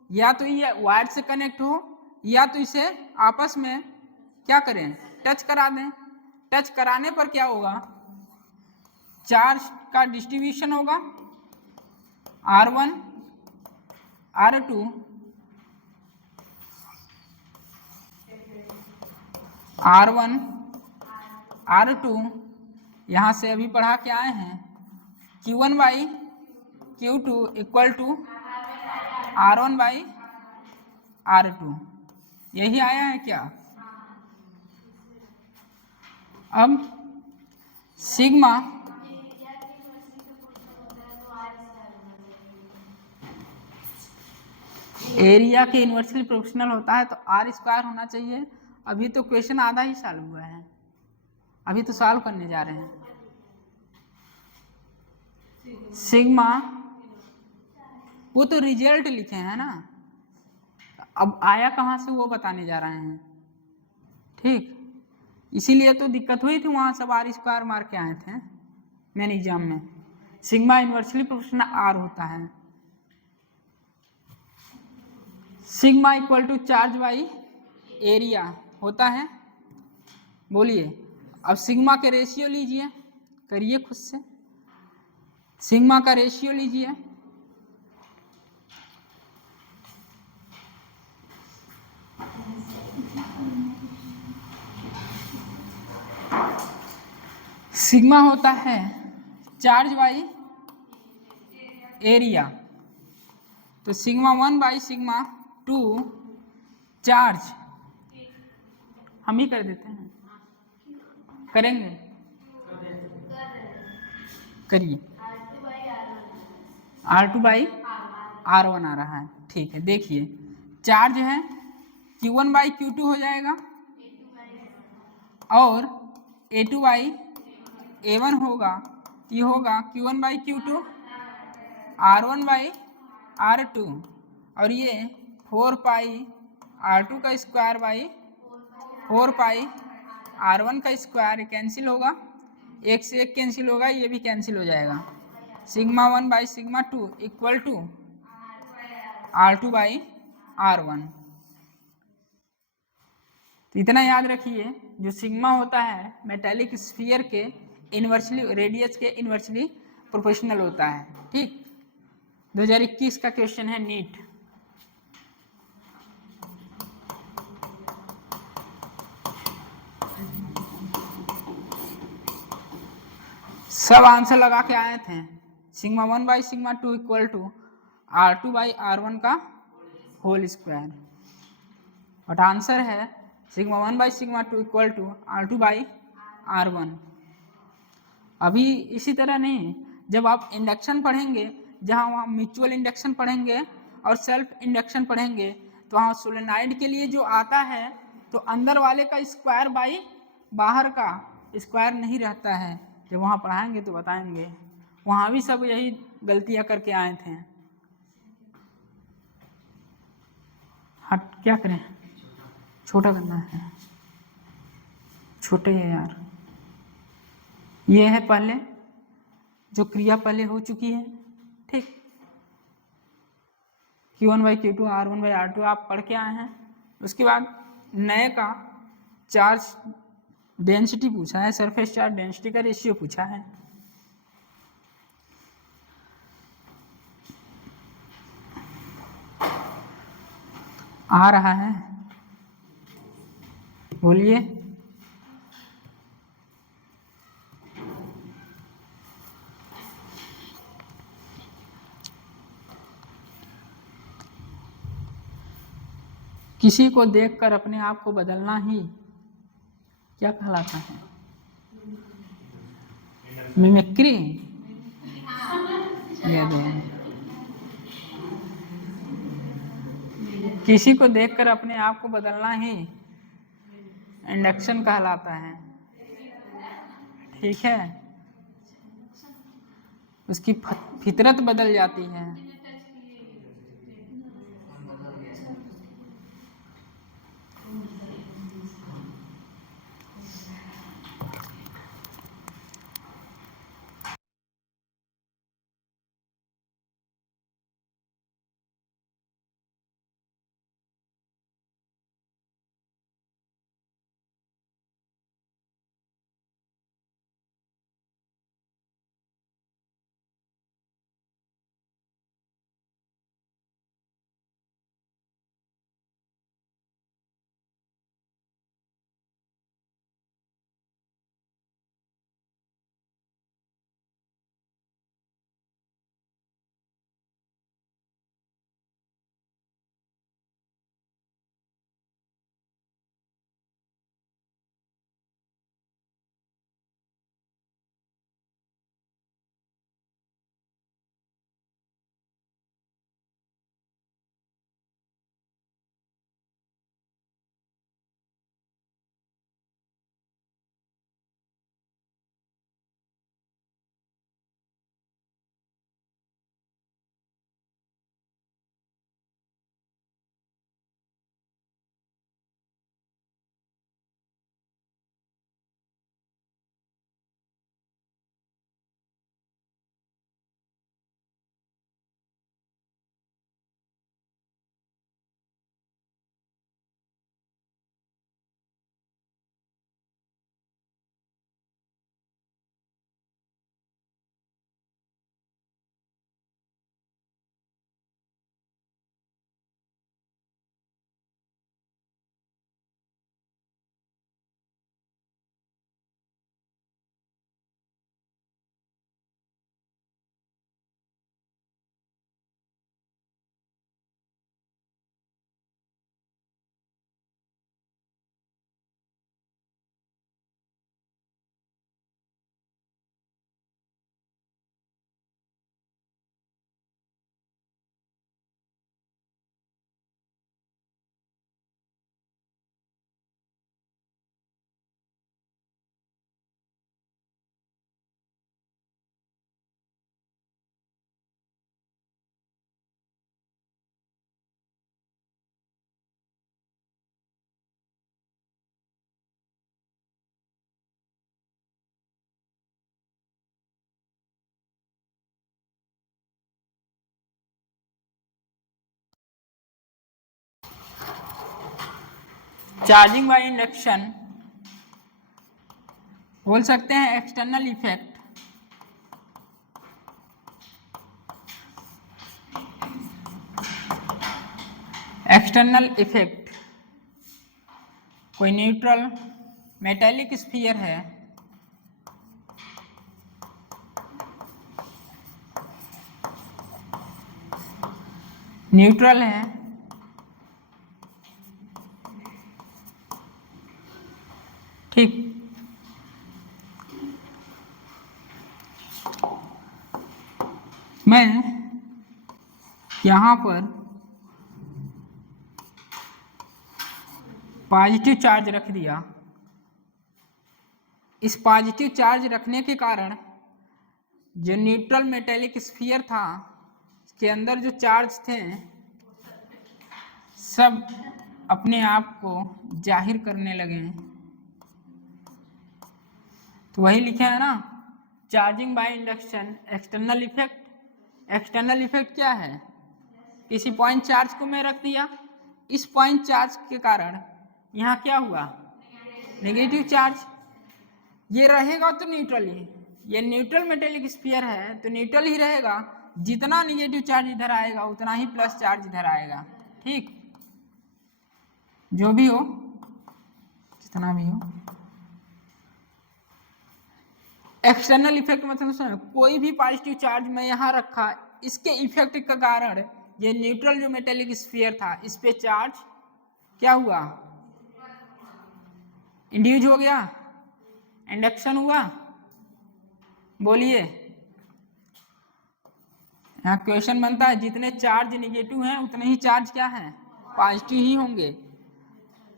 या तो ये वायर से कनेक्ट हो, या तो इसे आपस में क्या करें, टच करा दें। टच कराने पर क्या होगा, चार्ज का डिस्ट्रीब्यूशन होगा, R1 R2 R1 R2, यहाँ से अभी पढ़ा के आए हैं Q1 by Q2 equal to R1 by R2, यही आया है क्या। अब सिग्मा एरिया के इन्वर्सली प्रोपोर्शनल होता है तो R स्क्वायर होना चाहिए। अभी तो क्वेश्चन आधा ही सॉल्व हुआ है, अभी तो सॉल्व करने जा रहे हैं। सिग्मा वो तो रिजल्ट लिखे हैं ना, अब आया कहाँ से वो बताने जा रहे हैं, ठीक। इसीलिए तो दिक्कत हुई थी, वहाँ सब R स्क्वायर मार के आए थे मेन एग्जाम में। सिग्मा इन्वर्सली प्रोपोर्शनल R होता है। Sigma equal to charge by area होता है। बोलिए, अब सिग्मा के रेशियो लीजिए, करिए खुद से। सिग्मा का रेशियो लीजिए, सिग्मा होता है चार्ज बाई एरिया। तो सिग्मा 1 बाई सिग्मा 2 चार्ज, हम ही कर देते हैं, करेंगे, करिए। R2 बाई R1 आ रहा है, ठीक है। देखिए चार्ज है Q1 बाई Q2 हो जाएगा, और A2 बाई A1 होगा, ये होगा Q1 by Q2 R1 by R2, और ये 4 पाई R2 का स्क्वायर बाई 4 पाई R1 का स्क्वायर कैंसिल होगा, एक से एक कैंसिल होगा, ये भी कैंसिल हो जाएगा। Sigma 1 by sigma 2 equal to R2 by R1। तो इतना याद रखिए, जो सिग्मा होता है मेटेलिक स्फीयर के इन्वर्सली रेडियस के इन्वर्सली प्रोपोर्शनल होता है, ठीक। 2021 का क्वेश्चन है नीट। सब आंसर लगा के आए थे। Sigma 1 by sigma 2 equal to R2 by R1 का होल स्क्वायर। और आंसर है sigma 1 by sigma 2 equal to R2 by R1। अभी इसी तरह नहीं, जब आप इंडक्शन पढ़ेंगे, जहाँ वहाँ म्यूचुअल इंडक्शन पढ़ेंगे और सेल्फ इंडक्शन पढ़ेंगे, तो वहाँ सोलेनॉइड के लिए जो आता है तो अंदर वाले का स्क्वायर बाई बाहर का स्क्वायर नहीं रहता है। जब वहाँ पढ़ाएंगे तो बताएंगे। वहाँ भी सब यही गलतियाँ करके आए थे। हट, क्या करें, छोटा करना है, छोटे है यार। ये है पहले जो क्रिया पहले हो चुकी है, ठीक। Q1 by Q2 R1 by R2 आप पढ़ के आए हैं। उसके बाद नए का चार्ज डेंसिटी पूछा है, सरफेस चार्ज डेंसिटी का रेशियो पूछा है। आ रहा है, बोलिए। किसी को देखकर अपने आप को बदलना ही क्या कहलाता है? मिमिक्री। ये दो, किसी को देखकर अपने आप को बदलना ही इंडक्शन कहलाता है, ठीक है। उसकी फितरत बदल जाती है। चार्जिंग बाय इंडक्शन बोल सकते हैं एक्सटर्नल इफेक्ट। एक्सटर्नल इफेक्ट, कोई न्यूट्रल मेटेलिक स्फीयर है, न्यूट्रल है, ठीक। मैं यहां पर पॉजिटिव चार्ज रख दिया। इस पॉजिटिव चार्ज रखने के कारण जो न्यूट्रल मेटेलिक स्फीयर था के अंदर जो चार्ज थे सब अपने आप को जाहिर करने लगे। तो वही लिखा है ना, charging by induction. External effect, external effect क्या है? किसी पॉइंट चार्ज को मैं रख दिया, इस पॉइंट चार्ज के कारण यहाँ क्या हुआ? Negative charge. ये रहेगा तो न्यूट्रल ही, ये न्यूट्रल मेटेलिक स्फीयर है तो न्यूट्रल ही रहेगा। जितना नेगेटिव चार्ज इधर आएगा उतना ही प्लस चार्ज इधर आएगा, ठीक। जो भी हो, जितना भी हो। एक्सटर्नल इफेक्ट मतलब कोई भी पॉजिटिव चार्ज मैं यहाँ रखा, इसके इफेक्ट के कारण ये न्यूट्रल जो मेटेलिक स्फीयर था इस पे चार्ज क्या हुआ? इंड्यूज हो गया, इंडक्शन हुआ। बोलिए, यहाँ क्वेश्चन बनता है जितने चार्ज नेगेटिव हैं उतने ही चार्ज क्या है? पॉजिटिव ही होंगे।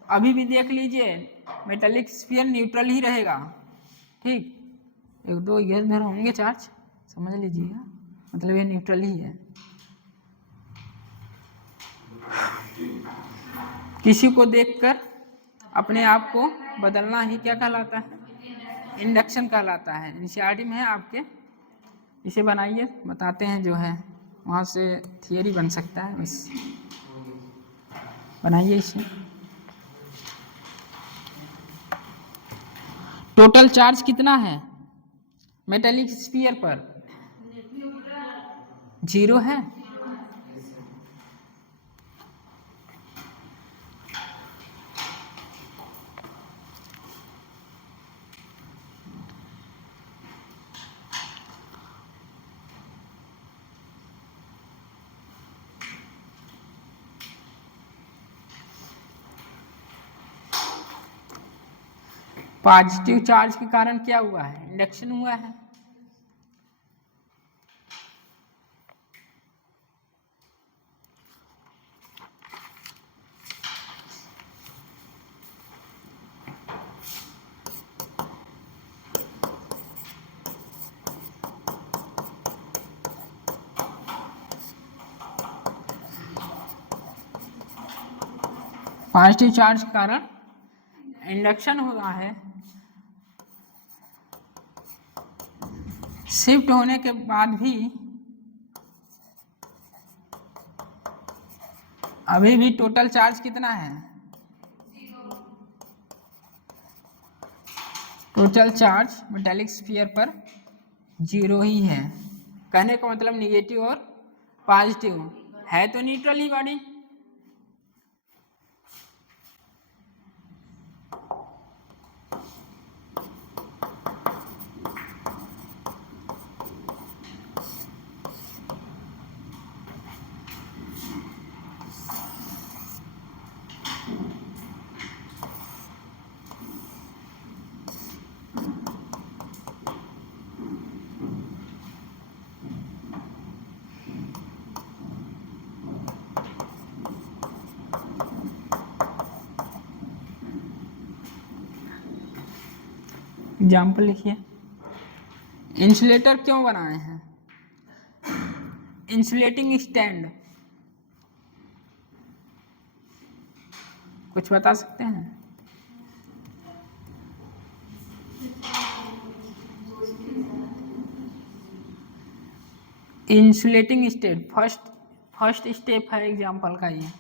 अभी भी देख लीजिए मेटेलिक स्फीयर न्यूट्रल ही रहेगा, ठीक। एक दो इधर होंगे चार्ज, समझ लीजिएगा, मतलब ये न्यूट्रल ही है। किसी को देखकर अपने आप को बदलना ही क्या कहलाता है? इंडक्शन कहलाता है। एनसीईआरटी में है आपके, इसे बनाइए, बताते हैं जो है वहाँ से थियरी बन सकता है, बस बनाइए इसे। टोटल चार्ज कितना है मेटेलिक स्फीयर पर? 0 है। पॉजिटिव चार्ज के कारण क्या हुआ है? इंडक्शन हुआ है। पॉजिटिव चार्ज के कारण इंडक्शन हुआ है। शिफ्ट होने के बाद भी अभी भी टोटल चार्ज कितना है? टोटल चार्ज मेटेलिक स्फीयर पर 0 ही है। कहने का मतलब निगेटिव और पॉजिटिव है तो न्यूट्रल ही बॉडी। एग्जाम्पल लिखिए। इंसुलेटर क्यों बनाए हैं? इंसुलेटिंग स्टैंड, कुछ बता सकते हैं? इंसुलेटिंग स्टेट फर्स्ट स्टेप है एग्जाम्पल का। ये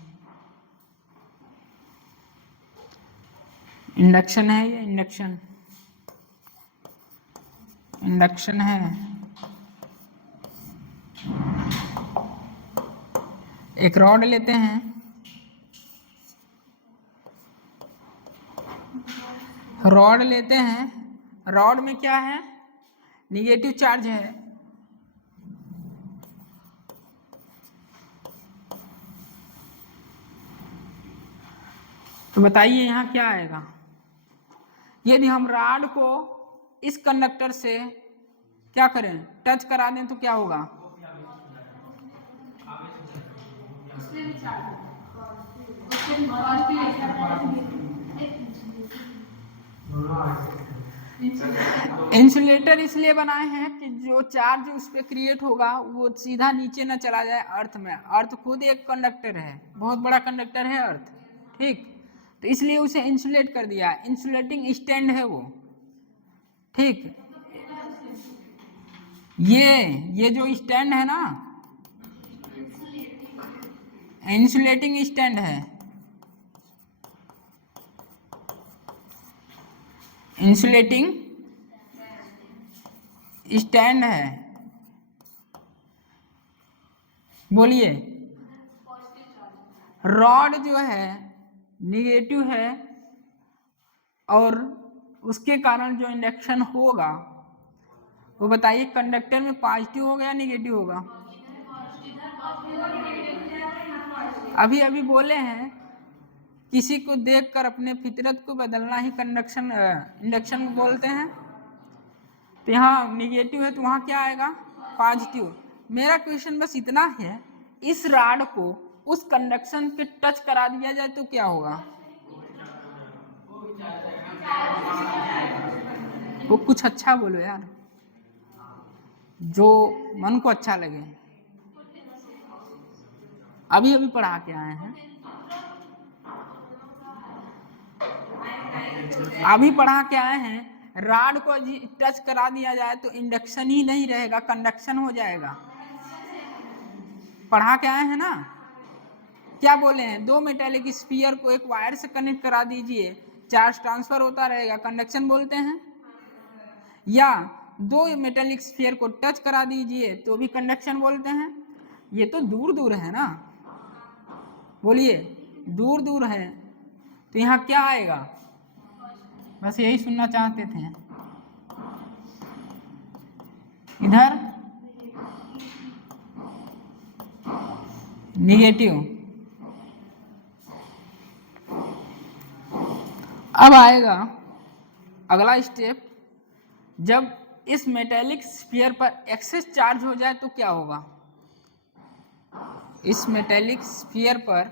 इंडक्शन है, ये इंडक्शन है। एक रॉड लेते हैं, रॉड में क्या है? निगेटिव चार्ज है। तो बताइए यहाँ क्या आएगा। यदि हम रॉड को इस कंडक्टर से क्या करें, टच करा दें तो क्या होगा? इंसुलेटर इसलिए बनाए हैं कि जो चार्ज उस पर क्रिएट होगा वो सीधा नीचे ना चला जाए अर्थ में। अर्थ खुद एक कंडक्टर है, बहुत बड़ा कंडक्टर है अर्थ, ठीक। तो इसलिए उसे इंसुलेट कर दिया, इंसुलेटिंग स्टैंड है वो, ठीक। ये जो स्टैंड है ना, इंसुलेटिंग स्टैंड है, इंसुलेटिंग स्टैंड है। बोलिए, रॉड जो है निगेटिव है और उसके कारण जो इंडक्शन होगा वो बताइए कंडक्टर में पॉजिटिव होगा या निगेटिव होगा? अभी अभी बोले हैं किसी को देखकर अपने फितरत को बदलना ही कंडक्शन इंडक्शन बोलते हैं। तो यहाँ निगेटिव है तो वहाँ क्या आएगा? पॉजिटिव। मेरा क्वेश्चन बस इतना है, इस रॉड को उस कंडक्शन के टच करा दिया जाए तो क्या होगा? वो कुछ अच्छा बोलो यार, जो मन को अच्छा लगे। अभी अभी पढ़ा के आए हैं, अभी पढ़ा के आए हैं। रॉड को टच करा दिया जाए तो इंडक्शन ही नहीं रहेगा, कंडक्शन हो जाएगा। पढ़ा के आए हैं ना। क्या बोले हैं? दो मेटेलिक स्फीयर को एक वायर से कनेक्ट करा दीजिए, चार्ज ट्रांसफर होता रहेगा, कंडक्शन बोलते हैं। या दो मेटेलिक स्फीयर को टच करा दीजिए तो भी कंडक्शन बोलते हैं। ये तो दूर दूर है ना, बोलिए दूर दूर है। तो यहाँ क्या आएगा? बस यही सुनना चाहते थे। इधर निगेटिव। अब आएगा अगला स्टेप, जब इस मेटेलिक स्फीयर पर एक्सेस चार्ज हो जाए तो क्या होगा? इस मेटेलिक स्फीयर पर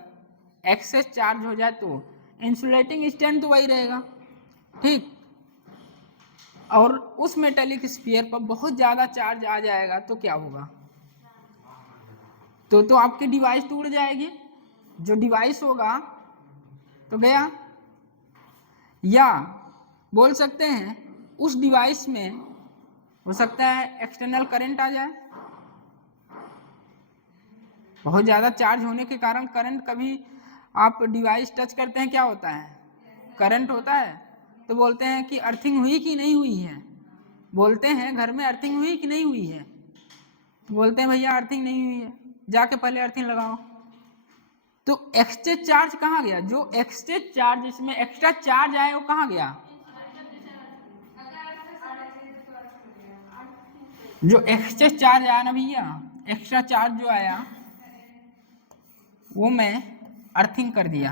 एक्सेस चार्ज हो जाए तो इंसुलेटिंग स्टैंड तो वही रहेगा, ठीक। और उस मेटेलिक स्फीयर पर बहुत ज़्यादा चार्ज आ जाएगा तो क्या होगा? तो आपकी डिवाइस टूट जाएगी, जो डिवाइस होगा तो गया। या बोल सकते हैं उस डिवाइस में हो सकता है एक्सटर्नल करंट आ जाए, बहुत ज़्यादा चार्ज होने के कारण करंट, कभी आप डिवाइस टच करते हैं क्या होता है? करंट होता है। तो बोलते हैं कि अर्थिंग हुई कि नहीं हुई है, बोलते हैं घर में अर्थिंग हुई कि नहीं हुई है, तो बोलते हैं भैया अर्थिंग नहीं हुई है, जाके पहले अर्थिंग लगाओ। तो एक्सचेंज चार्ज कहाँ गया? जो एक्सचेंज चार्ज, इसमें एक्स्ट्रा चार्ज आया वो कहाँ गया? जो एक्सचेंज चार्ज आया ना भैया, एक्स्ट्रा चार्ज जो आया वो मैं अर्थिंग कर दिया,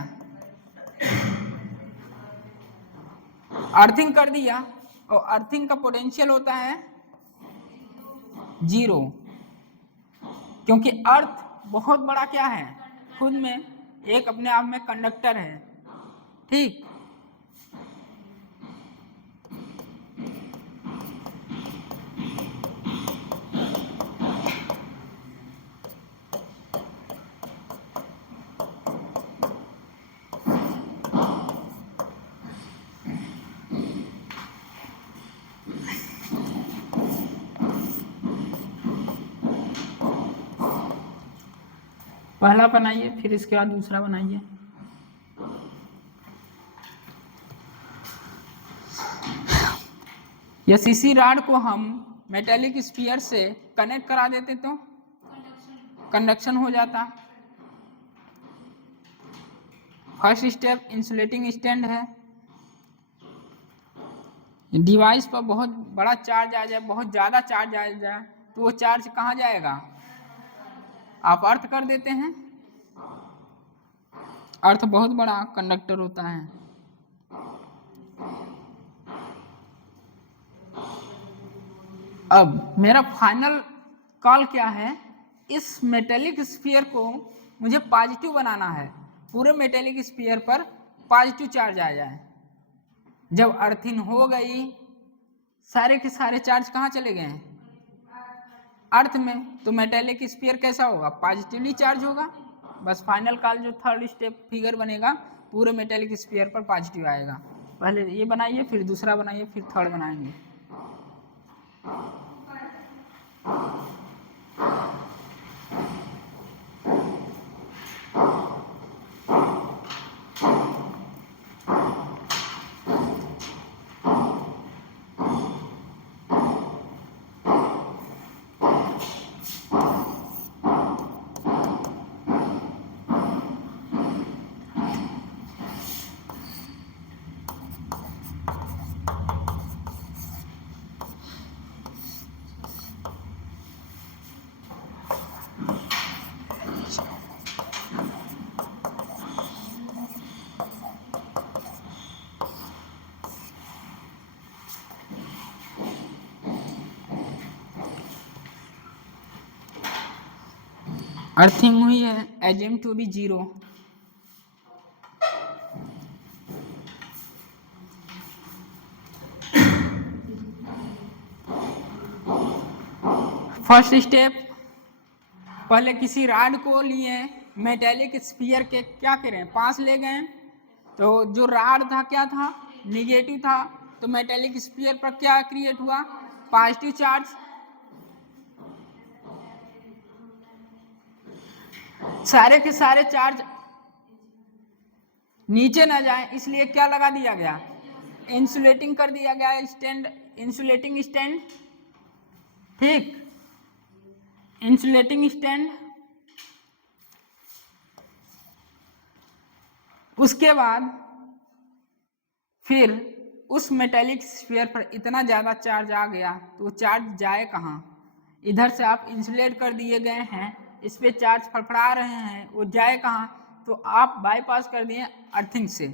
अर्थिंग कर दिया। और अर्थिंग का पोटेंशियल होता है 0, क्योंकि अर्थ बहुत बड़ा क्या है? खुद में एक अपने आप में कंडक्टर है, ठीक। पहला बनाइए, फिर इसके बाद दूसरा बनाइए। या सीसी रॉड को हम मेटेलिक स्फीयर से कनेक्ट करा देते तो कंडक्शन हो जाता। फर्स्ट स्टेप इंसुलेटिंग स्टैंड है। डिवाइस पर बहुत बड़ा चार्ज आ जाए, बहुत ज़्यादा चार्ज आ जाए तो वो चार्ज कहाँ जाएगा? आप अर्थ कर देते हैं, अर्थ बहुत बड़ा कंडक्टर होता है। अब मेरा फाइनल कॉल क्या है, इस मेटेलिक स्फीयर को मुझे पॉजिटिव बनाना है, पूरे मेटेलिक स्फीयर पर पॉजिटिव चार्ज आ जाए। जब अर्थिंग हो गई, सारे के सारे चार्ज कहाँ चले गए हैं, अर्थ में, तो मेटेलिक स्फीयर कैसा होगा, पॉजिटिवली चार्ज होगा। बस फाइनल कॉल जो थर्ड स्टेप फिगर बनेगा, पूरे मेटेलिक स्फीयर पर पॉजिटिव आएगा। पहले ये बनाइए, फिर दूसरा बनाइए, फिर थर्ड बनाएंगे। अर्थिंग हुई है, assume to be 0। First step, पहले किसी रॉड को लिए मेटेलिक स्फीयर के क्या करें, पास ले गए, तो जो रॉड था क्या था, निगेटिव था, तो मेटेलिक स्फीयर पर क्या क्रिएट हुआ, पॉजिटिव चार्ज। सारे के सारे चार्ज नीचे ना जाए, इसलिए क्या लगा दिया गया, इंसुलेटिंग कर दिया गया स्टैंड, इंसुलेटिंग स्टैंड, ठीक, इंसुलेटिंग स्टैंड। उसके बाद फिर उस मेटेलिक स्फीयर पर इतना ज़्यादा चार्ज आ गया, तो वो चार्ज जाए कहाँ, इधर से आप इंसुलेट कर दिए गए हैं, इस पे चार्ज फड़फड़ा रहे हैं, वो जाए कहाँ, तो आप बाईपास कर दिए अर्थिंग से।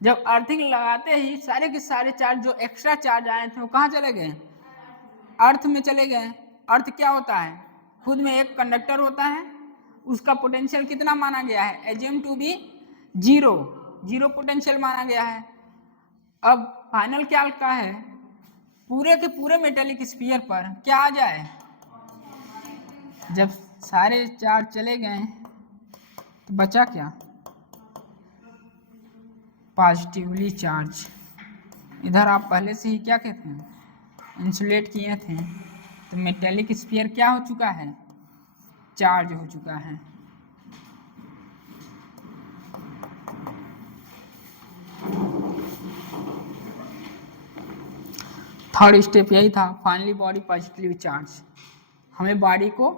जब अर्थिंग लगाते ही सारे के सारे चार्ज जो एक्स्ट्रा चार्ज आए थे वो कहाँ चले गए, अर्थ में चले गए। अर्थ क्या होता है, खुद में एक कंडक्टर होता है, उसका पोटेंशियल कितना माना गया है, एज्यूम टू बी 0, 0 पोटेंशियल माना गया है। अब फाइनल क्या का है, पूरे के पूरे मेटेलिक स्फीयर पर क्या आ जाए, जब सारे चार्ज चले गए तो बचा क्या, पॉजिटिवली चार्ज। इधर आप पहले से ही क्या कहते हैं, इंसुलेट किए थे, तो मेटेलिक स्फीयर क्या हो चुका है, चार्ज हो चुका है। थर्ड स्टेप यही था, फाइनली बॉडी पॉजिटिवली चार्ज। हमें बॉडी को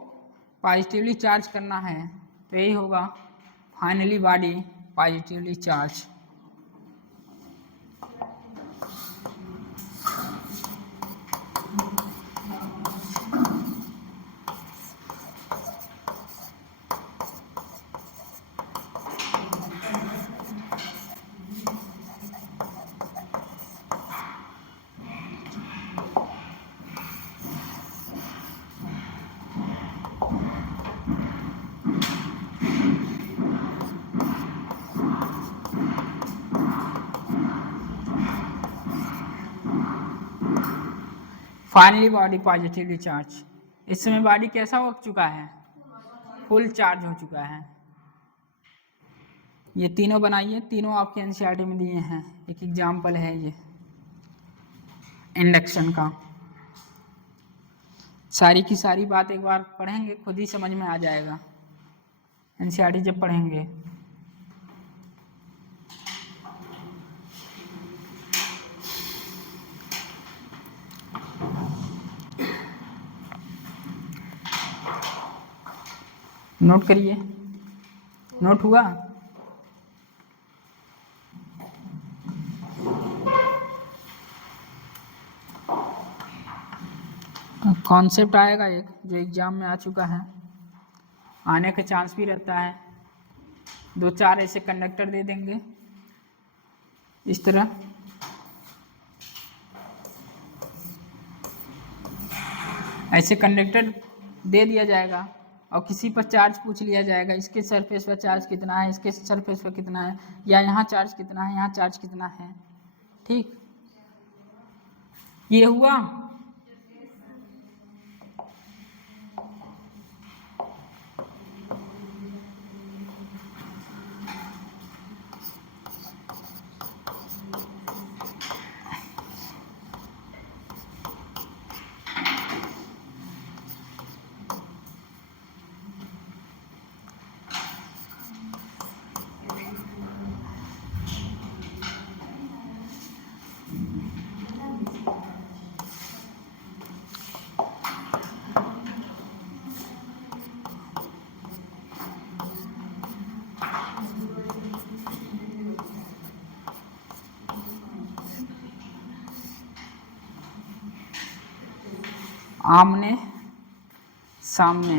पॉजिटिवली चार्ज करना है, तो यही होगा, finally body positively charge. Finally body positively charge. इस समय बॉडी कैसा हो चुका है, फुल चार्ज हो चुका है। ये तीनों बनाइए, तीनों आपके एनसीईआरटी में दिए हैं, एक एग्जाम्पल है ये इंडक्शन का। सारी की सारी बात एक बार पढ़ेंगे, खुद ही समझ में आ जाएगा एनसीईआरटी जब पढ़ेंगे। नोट करिए, नोट हुआ, कॉन्सेप्ट आएगा एक जो एग्जाम में आ चुका है, आने का चांस भी रहता है। दो चार ऐसे कंडक्टर दे देंगे इस तरह। ऐसे कंडक्टर दे दिया जाएगा और किसी पर चार्ज पूछ लिया जाएगा, इसके सरफेस पर चार्ज कितना है, इसके सरफेस पर कितना है, या यहाँ चार्ज कितना है, यहाँ चार्ज कितना है। ठीक, ये हुआ। आमने सामने,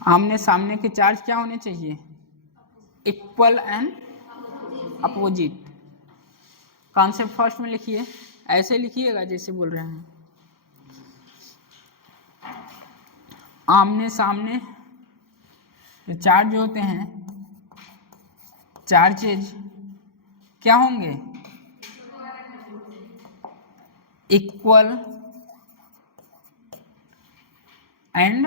आमने सामने के चार्ज क्या होने चाहिए, equal and opposite. Concept first में लिखिए, ऐसे लिखिएगा जैसे बोल रहे हैं। आमने सामने चार्ज जो होते हैं, चार्जेज क्या होंगे, इक्वल एंड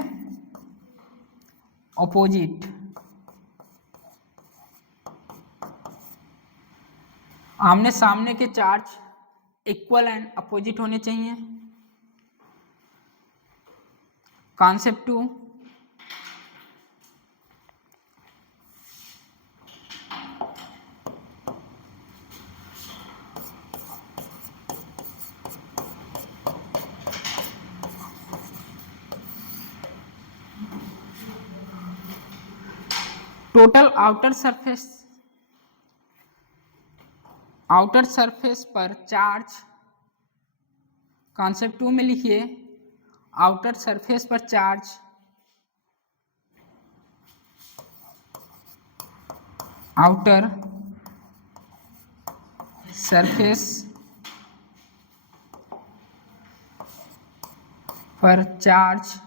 ऑपोजिट। आमने सामने के चार्ज इक्वल एंड अपोजिट होने चाहिए। कॉन्सेप्ट 2, टोटल आउटर सरफेस पर चार्ज। कॉन्सेप्ट 2 में लिखिए, आउटर सरफेस पर चार्ज आउटर सरफेस पर चार्ज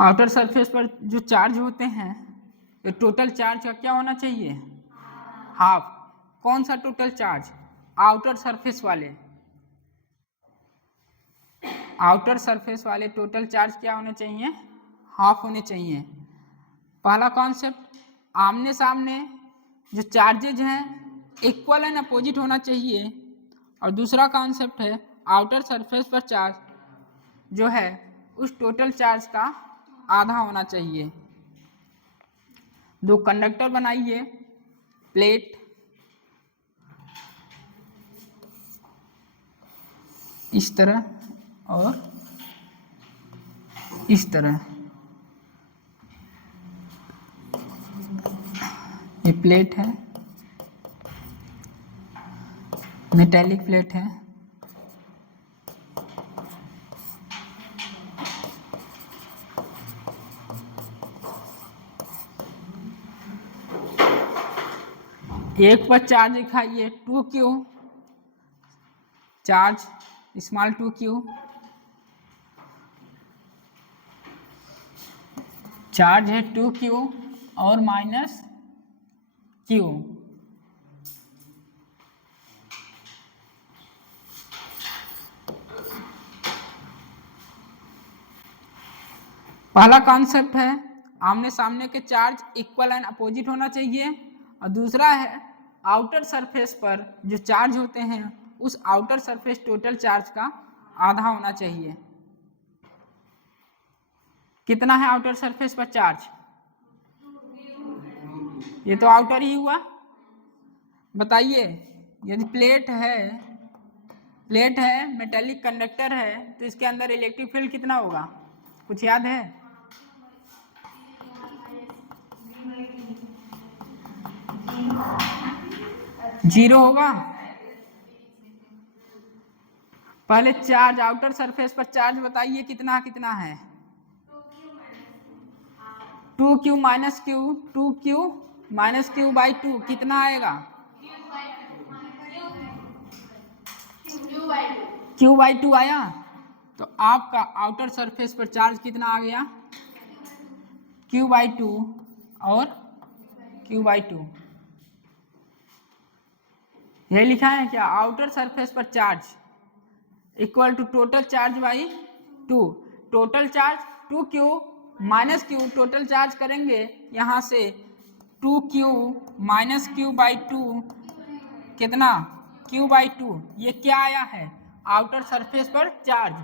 आउटर सरफेस पर जो चार्ज होते हैं, ये टोटल चार्ज का क्या होना चाहिए, हाफ। कौन सा टोटल चार्ज, आउटर सरफेस वाले, आउटर सरफेस वाले टोटल चार्ज क्या होने चाहिए, हाफ होने चाहिए। पहला कॉन्सेप्ट, आमने सामने जो चार्जेज हैं इक्वल एंड अपोजिट होना चाहिए। और दूसरा कॉन्सेप्ट है, आउटर सरफेस पर चार्ज जो है उस टोटल चार्ज का आधा होना चाहिए। दो कंडक्टर बनाइए, प्लेट इस तरह और इस तरह। ये प्लेट है, मेटेलिक प्लेट है। एक पर चार्ज दिखाइए 2Q, charge small 2Q, charge है 2Q और माइनस Q। पहला कॉन्सेप्ट है, आमने सामने के चार्ज इक्वल एंड अपोजिट होना चाहिए। और दूसरा है, आउटर सरफेस पर जो चार्ज होते हैं उस आउटर सरफेस टोटल चार्ज का आधा होना चाहिए। कितना है आउटर सरफेस पर चार्ज, ये तो आउटर ही हुआ। बताइए, यदि प्लेट है मेटेलिक कंडक्टर है तो इसके अंदर इलेक्ट्रिक फील्ड कितना होगा, कुछ याद है, जीरो होगा। पहले चार्ज, आउटर सरफेस पर चार्ज बताइए कितना कितना है। 2q minus Q, 2q minus Q by 2 कितना आएगा? q बाई 2 आया। तो आपका आउटर सरफेस पर चार्ज कितना आ गया? q बाई 2 और q बाई 2। यही लिखा है क्या? आउटर सरफेस पर charge equal to total charge by 2। Total charge 2q minus q, total charge करेंगे यहाँ से 2q माइनस क्यू बाई 2 कितना? q by 2। ये क्या आया है? आउटर सरफेस पर चार्ज।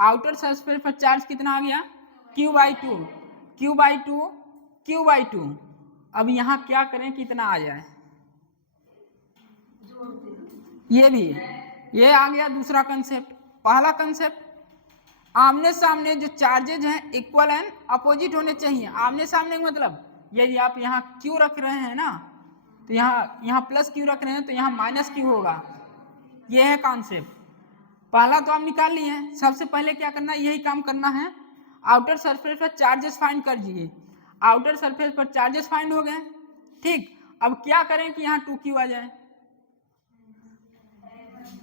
आउटर सरफेस पर चार्ज कितना आ गया? q by 2, q by 2, q by 2। अब यहाँ क्या करें कितना आ जाए? ये भी, ये आ गया दूसरा कंसेप्ट। पहला कंसेप्ट, आमने सामने जो चार्जेज हैं इक्वल एंड अपोजिट होने चाहिए। आमने सामने मतलब यदि आप यहाँ क्यू रख रहे हैं ना, तो यहाँ प्लस क्यू रख रहे हैं तो यहाँ माइनस क्यू होगा। ये है कॉन्सेप्ट। पहला तो आप निकाल लिए हैं। सबसे पहले क्या करना है? यही काम करना है। आउटर सरफेस पर चार्जेस फाइंड कर दीजिए। आउटर सरफेस पर चार्जेस फाइंड हो गए, ठीक। अब क्या करें कि यहाँ 2q आ जाए।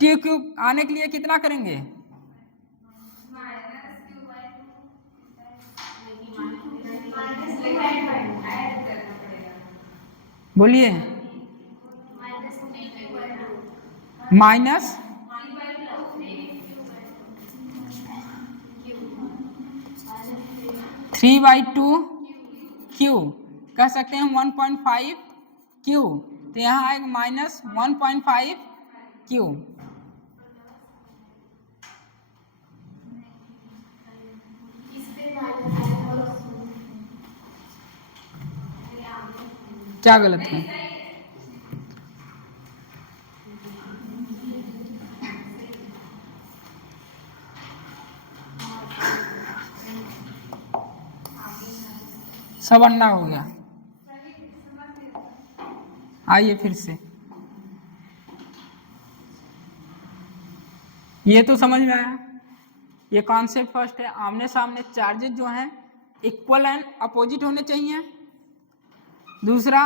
2q आने के लिए कितना करेंगे? बोलिए। माइनस 3/2 q, कह सकते हैं 1.5 q। तो यहाँ आएगा माइनस 1.5 q। क्या गलत है? सब अन्ना हो गया। आइए फिर से, ये तो समझ में आया। ये कॉन्सेप्ट फर्स्ट है। आमने सामने चार्जेस जो हैं इक्वल एंड अपोजिट होने चाहिए। दूसरा,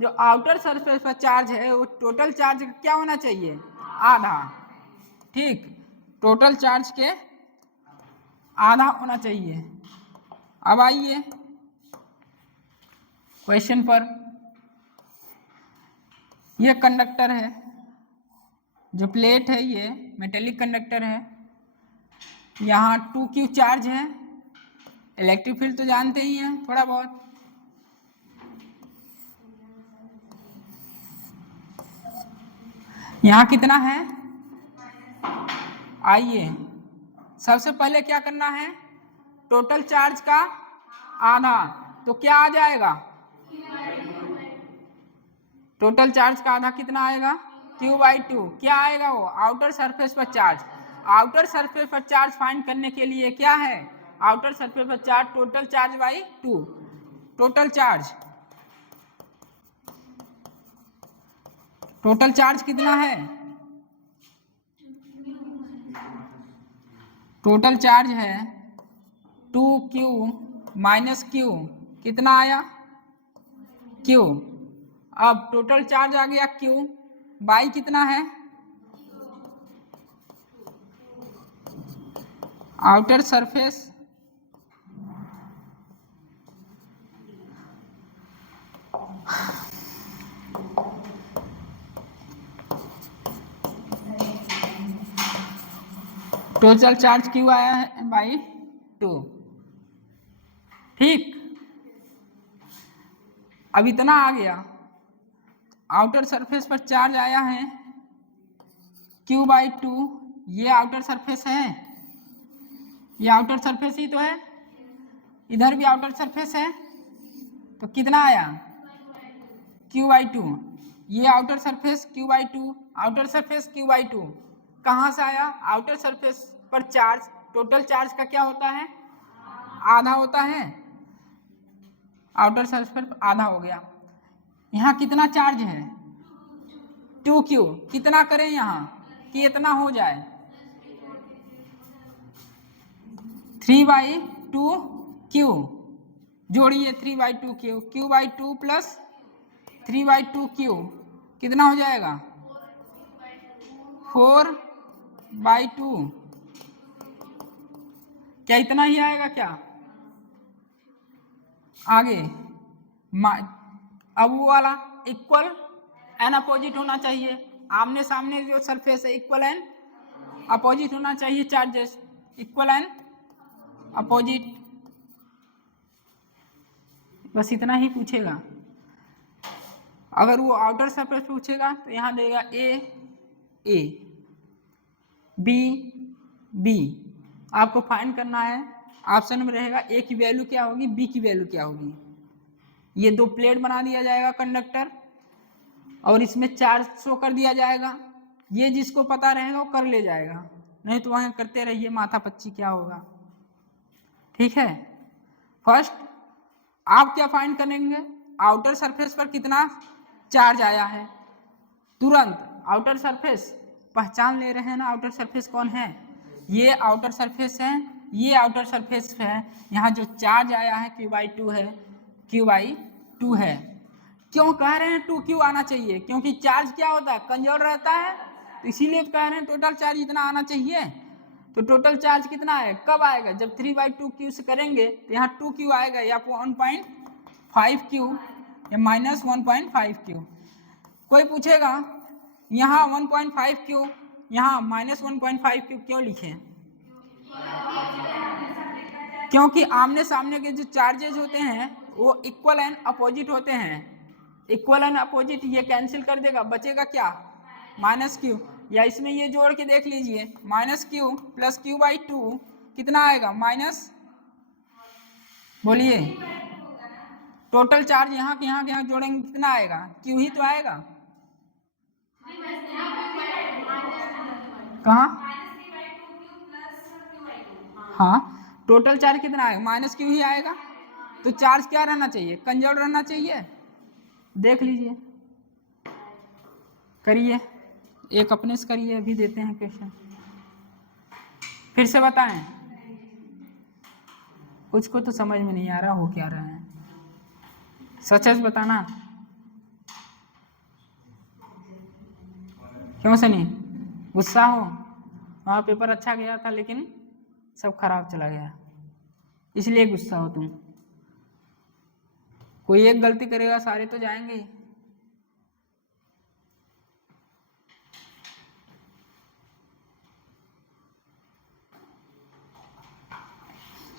जो आउटर सरफेस पर चार्ज है वो टोटल चार्ज क्या होना चाहिए? आधा, ठीक। टोटल चार्ज के आधा होना चाहिए। अब आइए क्वेश्चन पर। ये कंडक्टर है, जो प्लेट है ये मेटेलिक कंडक्टर है। यहाँ 2q चार्ज है। इलेक्ट्रिक फील्ड तो जानते ही हैं थोड़ा बहुत। यहाँ कितना है? आइए सबसे पहले क्या करना है? टोटल चार्ज का आधा, तो क्या आ जाएगा? टोटल चार्ज का आधा कितना आएगा? q by 2। क्या आएगा वो? आउटर सरफेस पर चार्ज। आउटर सरफेस पर चार्ज फाइंड करने के लिए क्या है? आउटर सरफेस पर charge total charge by 2। Total charge, total charge कितना है? टोटल चार्ज है 2q माइनस q, कितना आया? q। अब टोटल चार्ज आ गया q बाई कितना है? Outer surface total charge Q आया है बाई 2, ठीक। अब इतना आ गया। आउटर सरफेस पर चार्ज आया है q बाई 2। ये आउटर सरफेस है, ये आउटर सरफेस ही तो है। इधर भी आउटर सरफेस है, तो कितना आया? q by 2। ये outer surface q by 2, outer surface q by 2। कहाँ से आया? आउटर सरफेस पर चार्ज टोटल चार्ज का क्या होता है? आधा होता है। आउटर सरफेस पर आधा हो गया। यहाँ कितना चार्ज है 2q, कितना करें यहाँ कि इतना हो जाए 3/2q, जोड़िए 3/2q, q/2 प्लस 3/2q कितना हो जाएगा 4/2, क्या इतना ही आएगा क्या आगे अब वो वाला इक्वल एन अपोजिट होना चाहिए, आमने सामने जो सरफेस है इक्वल एन अपोजिट होना चाहिए, चार्जेस इक्वल एन अपोजिट, बस इतना ही पूछेगा। अगर वो आउटर सरफेस पूछेगा तो यहाँ देगा ए बी बी, आपको फाइंड करना है। ऑप्शन में रहेगा ए की वैल्यू क्या होगी, बी की वैल्यू क्या होगी। ये दो प्लेट बना दिया जाएगा कंडक्टर और इसमें चार्ज शो कर दिया जाएगा, ये जिसको पता रहेगा वो कर ले जाएगा, नहीं तो वहां करते रहिए माथा पच्ची क्या होगा। ठीक है, फर्स्ट आप क्या फाइंड करेंगे, आउटर सरफेस पर कितना चार्ज आया है, तुरंत आउटर सरफेस पहचान ले रहे हैं ना, आउटर सरफेस कौन है, ये आउटर सरफेस है, ये आउटर सरफेस है, यहाँ जो चार्ज आया है q/2 है, q/2 है। क्यों कह रहे हैं 2q आना चाहिए, क्योंकि चार्ज क्या होता है कंजर्व रहता है, तो इसीलिए कह रहे हैं टोटल चार्ज इतना आना चाहिए। तो टोटल चार्ज कितना है, कब आएगा, जब 3/2q से करेंगे तो यहाँ 2q आएगा या 1.5q या -1.5q। कोई पूछेगा यहाँ 1.5q, यहाँ -1.5q क्यों लिखे, क्योंकि आमने सामने के जो चार्जेज होते हैं वो इक्वल एंड अपोजिट होते हैं, इक्वल एंड अपोजिट ये कैंसिल कर देगा, बचेगा क्या -q, या इसमें ये जोड़ के देख लीजिए -q प्लस q/2 कितना आएगा माइनस, बोलिए टोटल चार्ज यहाँ के यहाँ जोड़ेंगे कितना आएगा, q ही तो आएगा, कहाँ, हाँ टोटल चार्ज कितना आएगा -q ही आएगा, तो चार्ज क्या रहना चाहिए कंजर्व रहना चाहिए। देख लीजिए करिए, एक अपने से करिए, अभी देते हैं क्वेश्चन, फिर से बताएं, कुछ को तो समझ में नहीं आ रहा हो क्या रहा है, सच बताना, क्यों से नहीं गुस्सा हो, वहाँ पेपर अच्छा गया था लेकिन सब खराब चला गया, इसलिए गुस्सा हो तुम, कोई एक गलती करेगा सारे तो जाएंगे।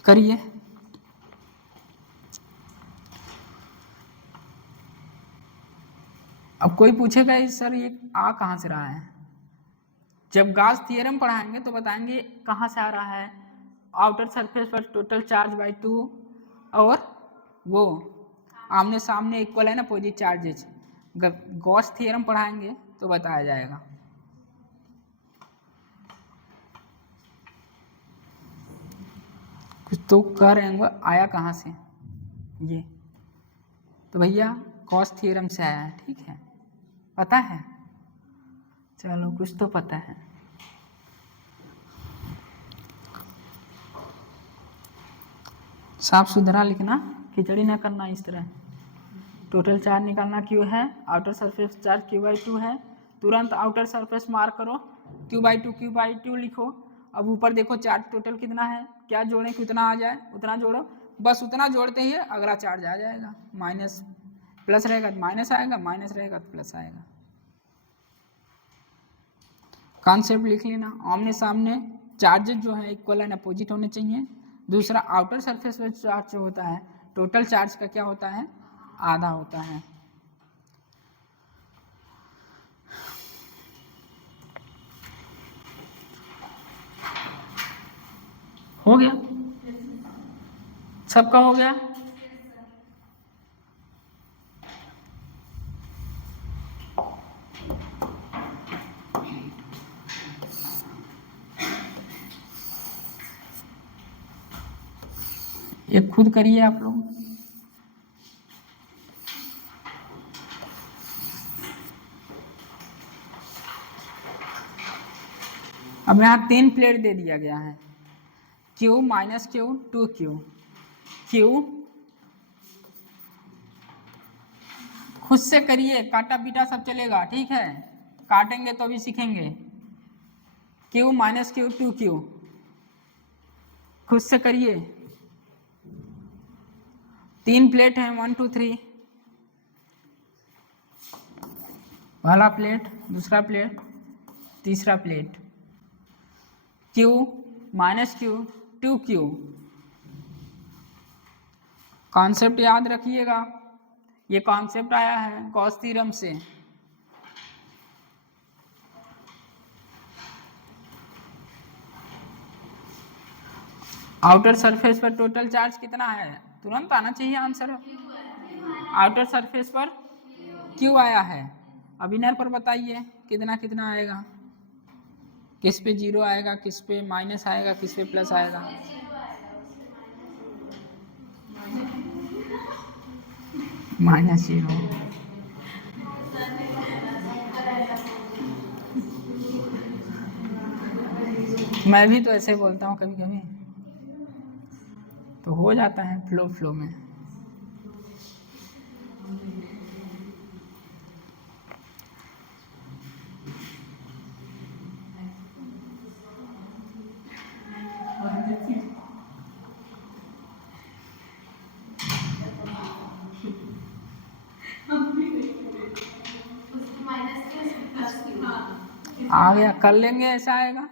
करिए, अब कोई पूछेगा सर ये आ कहाँ से रहा है, जब गॉस थ्योरम पढ़ाएंगे तो बताएंगे कहाँ से आ रहा है, आउटर सरफेस पर टोटल चार्ज बाई 2 और वो आमने सामने इक्वल है ना अपोजिट चार्जेज, गॉस थ्योरम पढ़ाएंगे तो बताया जाएगा। कुछ तो कह रहे हैं आया कहाँ से ये, तो भैया गॉस थ्योरम से आया है, ठीक है पता है, चलो कुछ तो पता है। साफ सुथरा लिखना, खिचड़ी ना करना इस तरह। टोटल चार्ज निकालना क्यू है, आउटर सरफेस चार्ज q/2 है, तुरंत आउटर सरफेस मार्क करो, q/2 लिखो, अब ऊपर देखो चार्ज टोटल कितना है, क्या जोड़ें कितना आ जाए उतना जोड़ो, बस उतना जोड़ते ही अगला चार्ज आ जाएगा, माइनस प्लस रहेगा तो माइनस आएगा, माइनस रहेगा तो प्लस आएगा। कॉन्सेप्ट लिख लेना, आमने सामने चार्जेस जो है इक्वल एंड अपोजिट होने चाहिए। दूसरा आउटर सरफेस पर चार्ज जो होता है टोटल चार्ज का क्या होता है आधा होता है। हो गया, सबका हो गया, ये खुद करिए आप लोग। अब यहाँ 3 प्लेट दे दिया गया है, Q minus Q 2Q। Q खुद से करिए, काटा पीटा सब चलेगा, ठीक है, काटेंगे तो भी सीखेंगे। Q माइनस Q 2Q, खुद से करिए। 3 प्लेट हैं, 1 2 3, पहला प्लेट, दूसरा प्लेट, तीसरा plate. Q minus Q 2Q। Concept याद रखिएगा, ये कॉन्सेप्ट आया है गॉस थ्योरम से। आउटर सरफेस पर टोटल चार्ज कितना है, तुरंत आना चाहिए आंसर। आउटर सरफेस पर Q आया है, अब इनर पर बताइए कितना कितना आएगा, किस पे 0 आएगा, किस पे माइनस आएगा, किस पे प्लस आएगा। -0। मैं भी तो ऐसे बोलता हूँ कभी कभी, तो हो जाता है फ्लो में। आ गया, कर लेंगे, ऐसा आएगा।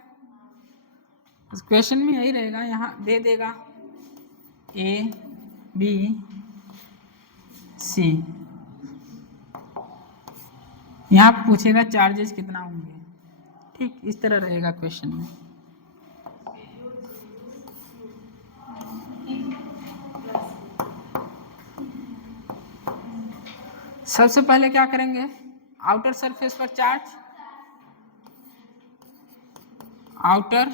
इस क्वेश्चन में यही रहेगा, यहाँ दे देगा A B C, यहाँ पूछेगा चार्जेस कितना होंगे, ठीक इस तरह रहेगा क्वेश्चन में। सबसे पहले क्या करेंगे, आउटर सरफेस पर चार्ज, आउटर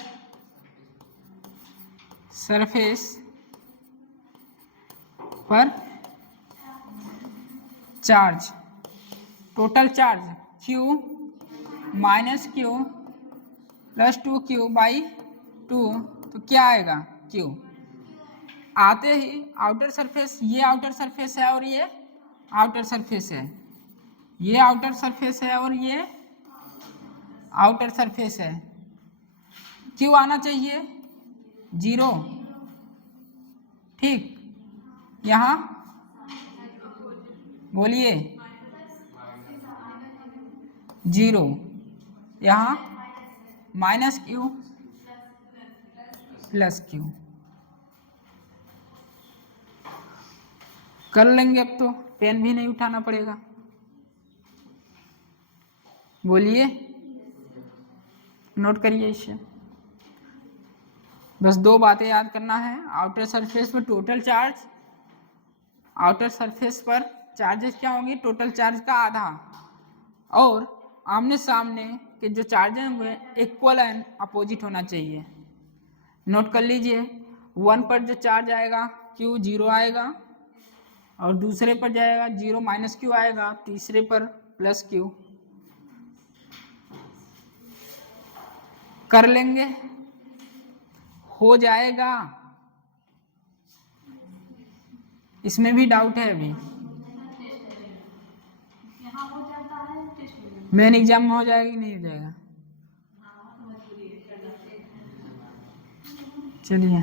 सरफेस पर charge, total charge Q minus Q plus 2Q by 2, तो क्या आएगा Q। आते ही आउटर सरफेस, ये आउटर सरफेस है और ये आउटर सरफेस है, ये आउटर सरफेस है और ये आउटर सरफेस है। Q आना चाहिए 0, ठीक, यहाँ बोलिए 0, यहाँ माइनस Q प्लस Q। कर लेंगे, अब तो पेन भी नहीं उठाना पड़ेगा, बोलिए, नोट करिए इसे। बस 2 बातें याद करना है, आउटर सरफेस पर टोटल चार्ज, आउटर सरफेस पर चार्जेस क्या होंगे, टोटल चार्ज का आधा, और आमने सामने के जो चार्जेस होंगे इक्वल एंड अपोजिट होना चाहिए। नोट कर लीजिए, 1 पर जो चार्ज आएगा Q 0 आएगा, और दूसरे पर जाएगा 0 माइनस Q आएगा, तीसरे पर प्लस Q। कर लेंगे, हो जाएगा, इसमें भी डाउट है अभी, मेन एग्जाम में हो जाएगा कि नहीं हो जाएगा। चलिए,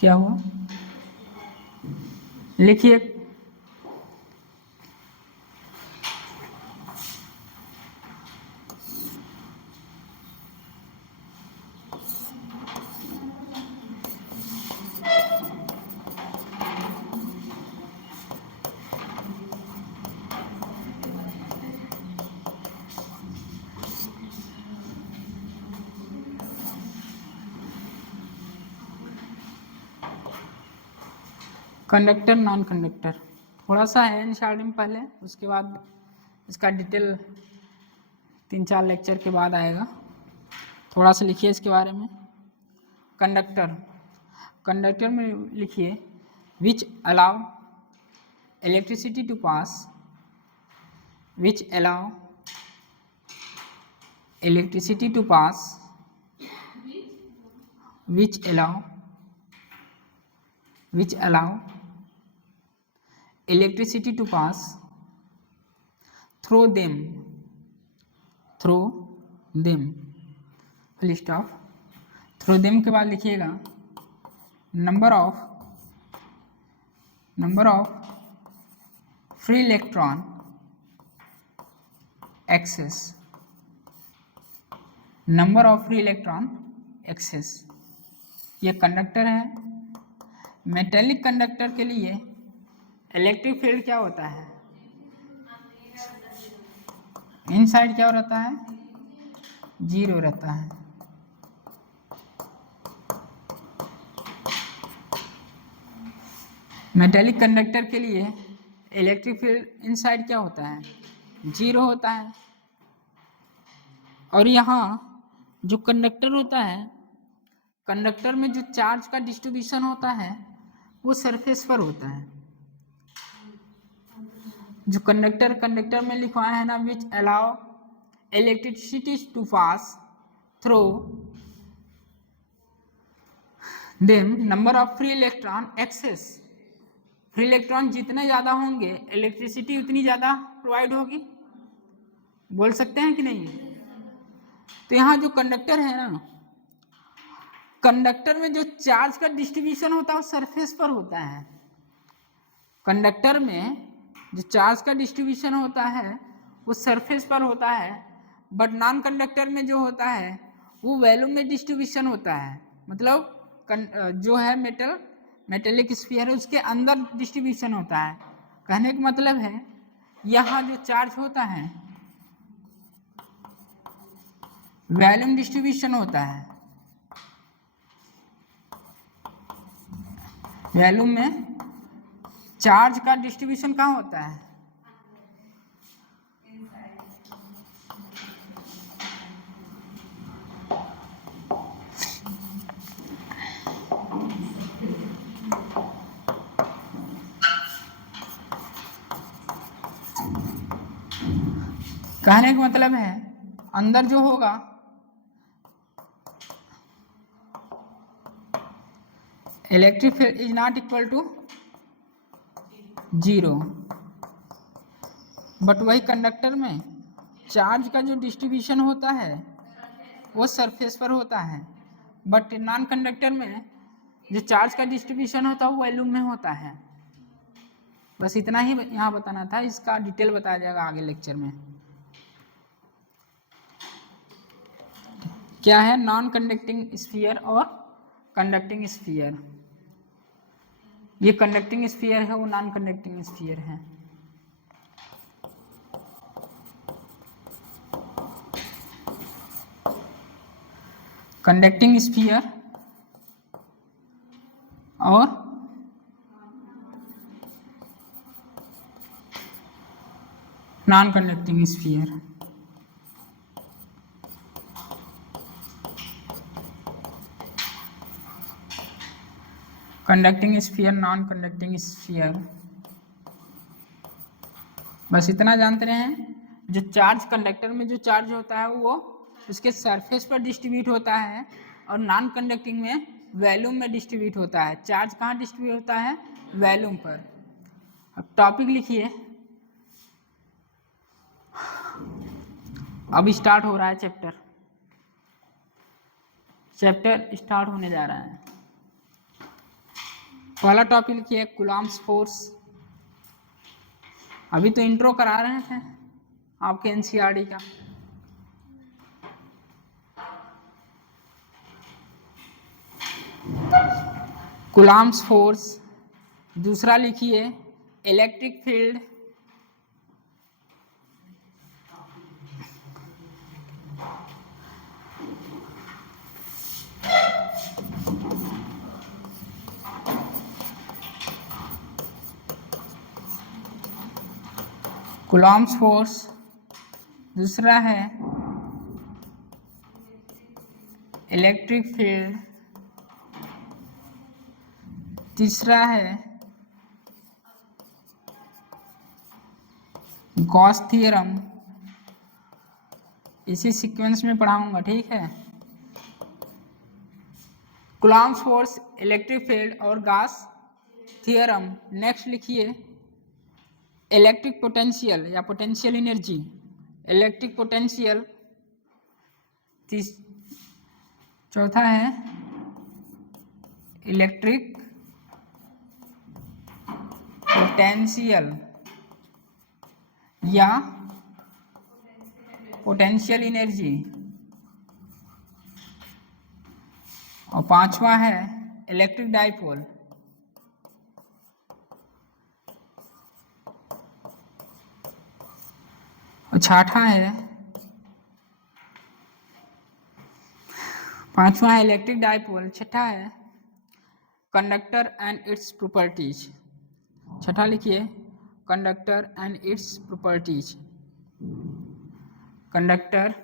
क्या हुआ, लिखिए। कंडक्टर नॉन कंडक्टर थोड़ा सा है एनसीईआरटी में पहले, उसके बाद इसका डिटेल 3-4 लेक्चर के बाद आएगा। थोड़ा सा लिखिए इसके बारे में। कंडक्टर, कंडक्टर में लिखिए which allow electricity to pass, which allow electricity to pass, which allow electricity to pass through them full stop। through them के बाद लिखिएगा number of free electron access, number of free electron access। ये कंडक्टर है। मेटेलिक कंडक्टर के लिए इलेक्ट्रिक फील्ड क्या होता है, इनसाइड क्या रहता है, 0 रहता है। मेटेलिक कंडक्टर के लिए इलेक्ट्रिक फील्ड इनसाइड क्या होता है, 0 होता है। और यहाँ जो कंडक्टर होता है, कंडक्टर में जो चार्ज का डिस्ट्रीब्यूशन होता है वो सरफेस पर होता है। जो कंडक्टर में लिखवाया है ना, which allow electricity to pass through them number of free electron excess. Free electron जितने ज़्यादा होंगे इलेक्ट्रिसिटी उतनी ज़्यादा प्रोवाइड होगी। बोल सकते हैं कि नहीं? तो यहाँ जो कंडक्टर है ना, कंडक्टर में जो चार्ज का डिस्ट्रीब्यूशन होता है वो सरफेस पर होता है। कंडक्टर में जो चार्ज का डिस्ट्रीब्यूशन होता है वो सरफेस पर होता है, बट नॉन कंडक्टर में जो होता है वो वॉल्यूम में डिस्ट्रीब्यूशन होता है। मतलब जो है मेटेलिक स्फीयर है उसके अंदर डिस्ट्रीब्यूशन होता है। कहने का मतलब है यहाँ जो चार्ज होता है वॉल्यूम डिस्ट्रीब्यूशन होता है। वॉल्यूम में चार्ज का डिस्ट्रीब्यूशन कहाँ होता है, कहने का मतलब है अंदर जो होगा electric field is not equal to 0, but वही कंडक्टर में चार्ज का जो डिस्ट्रीब्यूशन होता है वो सरफेस पर होता है, बट नॉन कंडक्टर में जो चार्ज का डिस्ट्रीब्यूशन होता है वो वॉल्यूम में होता है। बस इतना ही यहाँ बताना था, इसका डिटेल बताया जाएगा आगे लेक्चर में। क्या है नॉन कंडक्टिंग स्फीयर और कंडक्टिंग स्फीयर। ये कंडक्टिंग स्फीयर है, वो नॉन कंडक्टिंग स्फीयर है। कंडक्टिंग स्फीयर और non conducting sphere. Conducting sphere, non conducting sphere, बस इतना जानते रहे हैं। जो चार्ज कंडक्टर में जो चार्ज होता है वो उसके सरफेस पर डिस्ट्रीब्यूट होता है, और नॉन कंडक्टिंग में वॉल्यूम में डिस्ट्रीब्यूट होता है। चार्ज कहाँ डिस्ट्रीब्यूट होता है, वॉल्यूम पर। अब टॉपिक लिखिए। अब स्टार्ट हो रहा है चैप्टर स्टार्ट होने जा रहा है। पहला टॉपिक लिखिए कूलॉम्स फोर्स। अभी तो इंट्रो करा रहे थे आपके एनसीईआरटी का। Coulomb's force. दूसरा लिखिए इलेक्ट्रिक फील्ड। Coulomb's force. दूसरा है इलेक्ट्रिक फील्ड। तीसरा है गॉस थ्योरम, इसी सीक्वेंस में पढ़ाऊंगा, ठीक है। कूलॉम्स फोर्स, इलेक्ट्रिक फील्ड और गॉस थ्योरम। नेक्स्ट लिखिए इलेक्ट्रिक पोटेंशियल या पोटेंशियल एनर्जी। इलेक्ट्रिक पोटेंशियल, चौथा है इलेक्ट्रिक पोटेंशियल या पोटेंशियल एनर्जी, और पांचवा है इलेक्ट्रिक डाइपोल। और छठा है, पांचवा है इलेक्ट्रिक डाइपोल, छठा है कंडक्टर एंड इट्स प्रॉपर्टीज। छठा लिखिए conductor and its properties. Conductor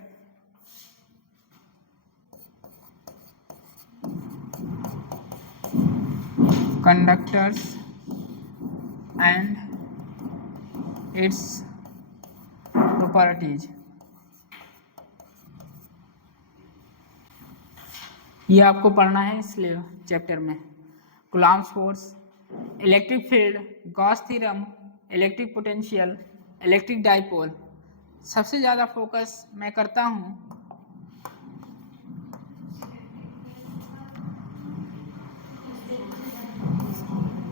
conductors and its properties। ये आपको पढ़ना है इसलिए चैप्टर में। Coulomb's force, electric field, Gauss theorem, electric potential, electric dipole. सबसे ज़्यादा फोकस मैं करता हूँ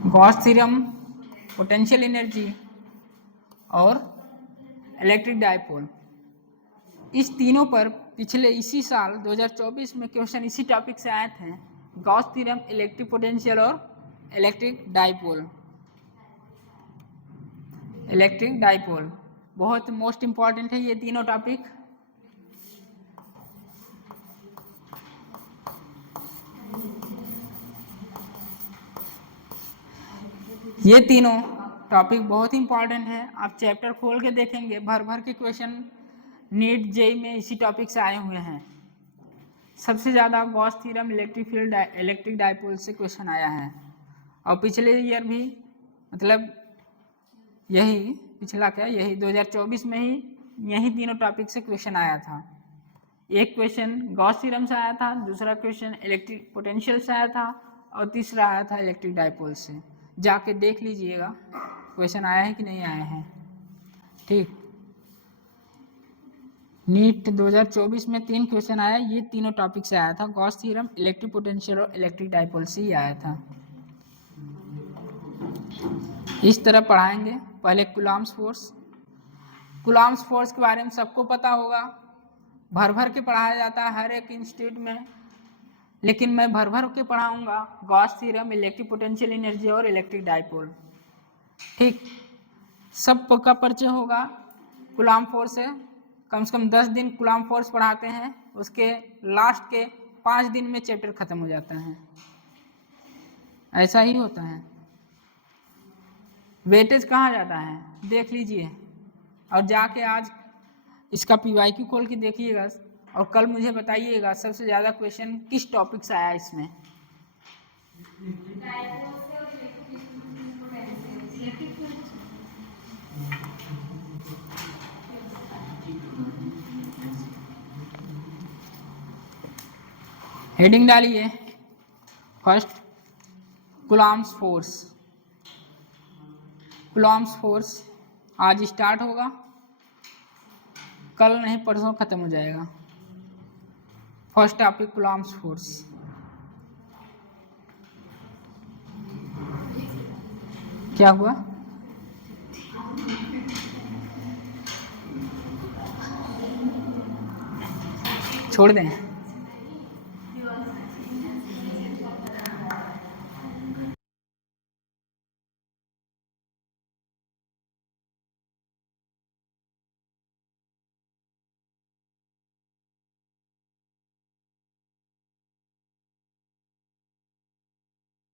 गॉस थ्योरम, पोटेंशियल एनर्जी और इलेक्ट्रिक डाइपोल। इस तीनों पर पिछले इसी साल 2024 में क्वेश्चन इसी टॉपिक से आए थे, गॉस थ्योरम, इलेक्ट्रिक पोटेंशियल और इलेक्ट्रिक डाइपोल। इलेक्ट्रिक डाइपोल बहुत मोस्ट इम्पॉर्टेंट है ये तीनों टॉपिक। ये तीनों टॉपिक बहुत इंपॉर्टेंट है। आप चैप्टर खोल के देखेंगे, भर भर के क्वेश्चन नीट जेई में इसी टॉपिक से आए हुए हैं। सबसे ज़्यादा Gauss theorem, electric field, electric dipole से क्वेश्चन आया है। और पिछले ईयर भी, मतलब यही पिछला क्या, यही 2024 में ही यही तीनों टॉपिक से क्वेश्चन आया था। एक क्वेश्चन गॉस थ्योरम से आया था, दूसरा क्वेश्चन इलेक्ट्रिक पोटेंशियल से आया था और तीसरा आया था इलेक्ट्रिक डाइपोल से। जाके देख लीजिएगा क्वेश्चन आया है कि नहीं आया है, ठीक। नीट 2024 में 3 क्वेश्चन आया, ये तीनों टॉपिक से आया था, गॉस थ्योरम, इलेक्ट्रिक पोटेंशियल और इलेक्ट्रिक डाइपोल से ही आया था। इस तरह पढ़ाएंगे। पहले कूलॉम्स फोर्स। कूलॉम्स फोर्स के बारे में सबको पता होगा, भर भर के पढ़ाया जाता है हर एक इंस्टीट्यूट में, लेकिन मैं भर भर के पढ़ाऊंगा Gauss theorem, electric potential energy और इलेक्ट्रिक डाइपोल, ठीक। सबका परिचय होगा कूलॉम फोर्स से। कम से कम 10 दिन कूलॉम फोर्स पढ़ाते हैं, उसके लास्ट के 5 दिन में चैप्टर खत्म हो जाता है। ऐसा ही होता है। वेटेज कहाँ जाता है देख लीजिए, और जाके आज इसका PYQ खोल के देखिएगा और कल मुझे बताइएगा सबसे ज़्यादा क्वेश्चन किस टॉपिक से आया इसमें। हेडिंग डालिए first, Coulomb's force. Coulomb's force आज स्टार्ट होगा, कल नहीं परसों खत्म हो जाएगा। First topic Coulomb's force. क्या हुआ? छोड़ दें।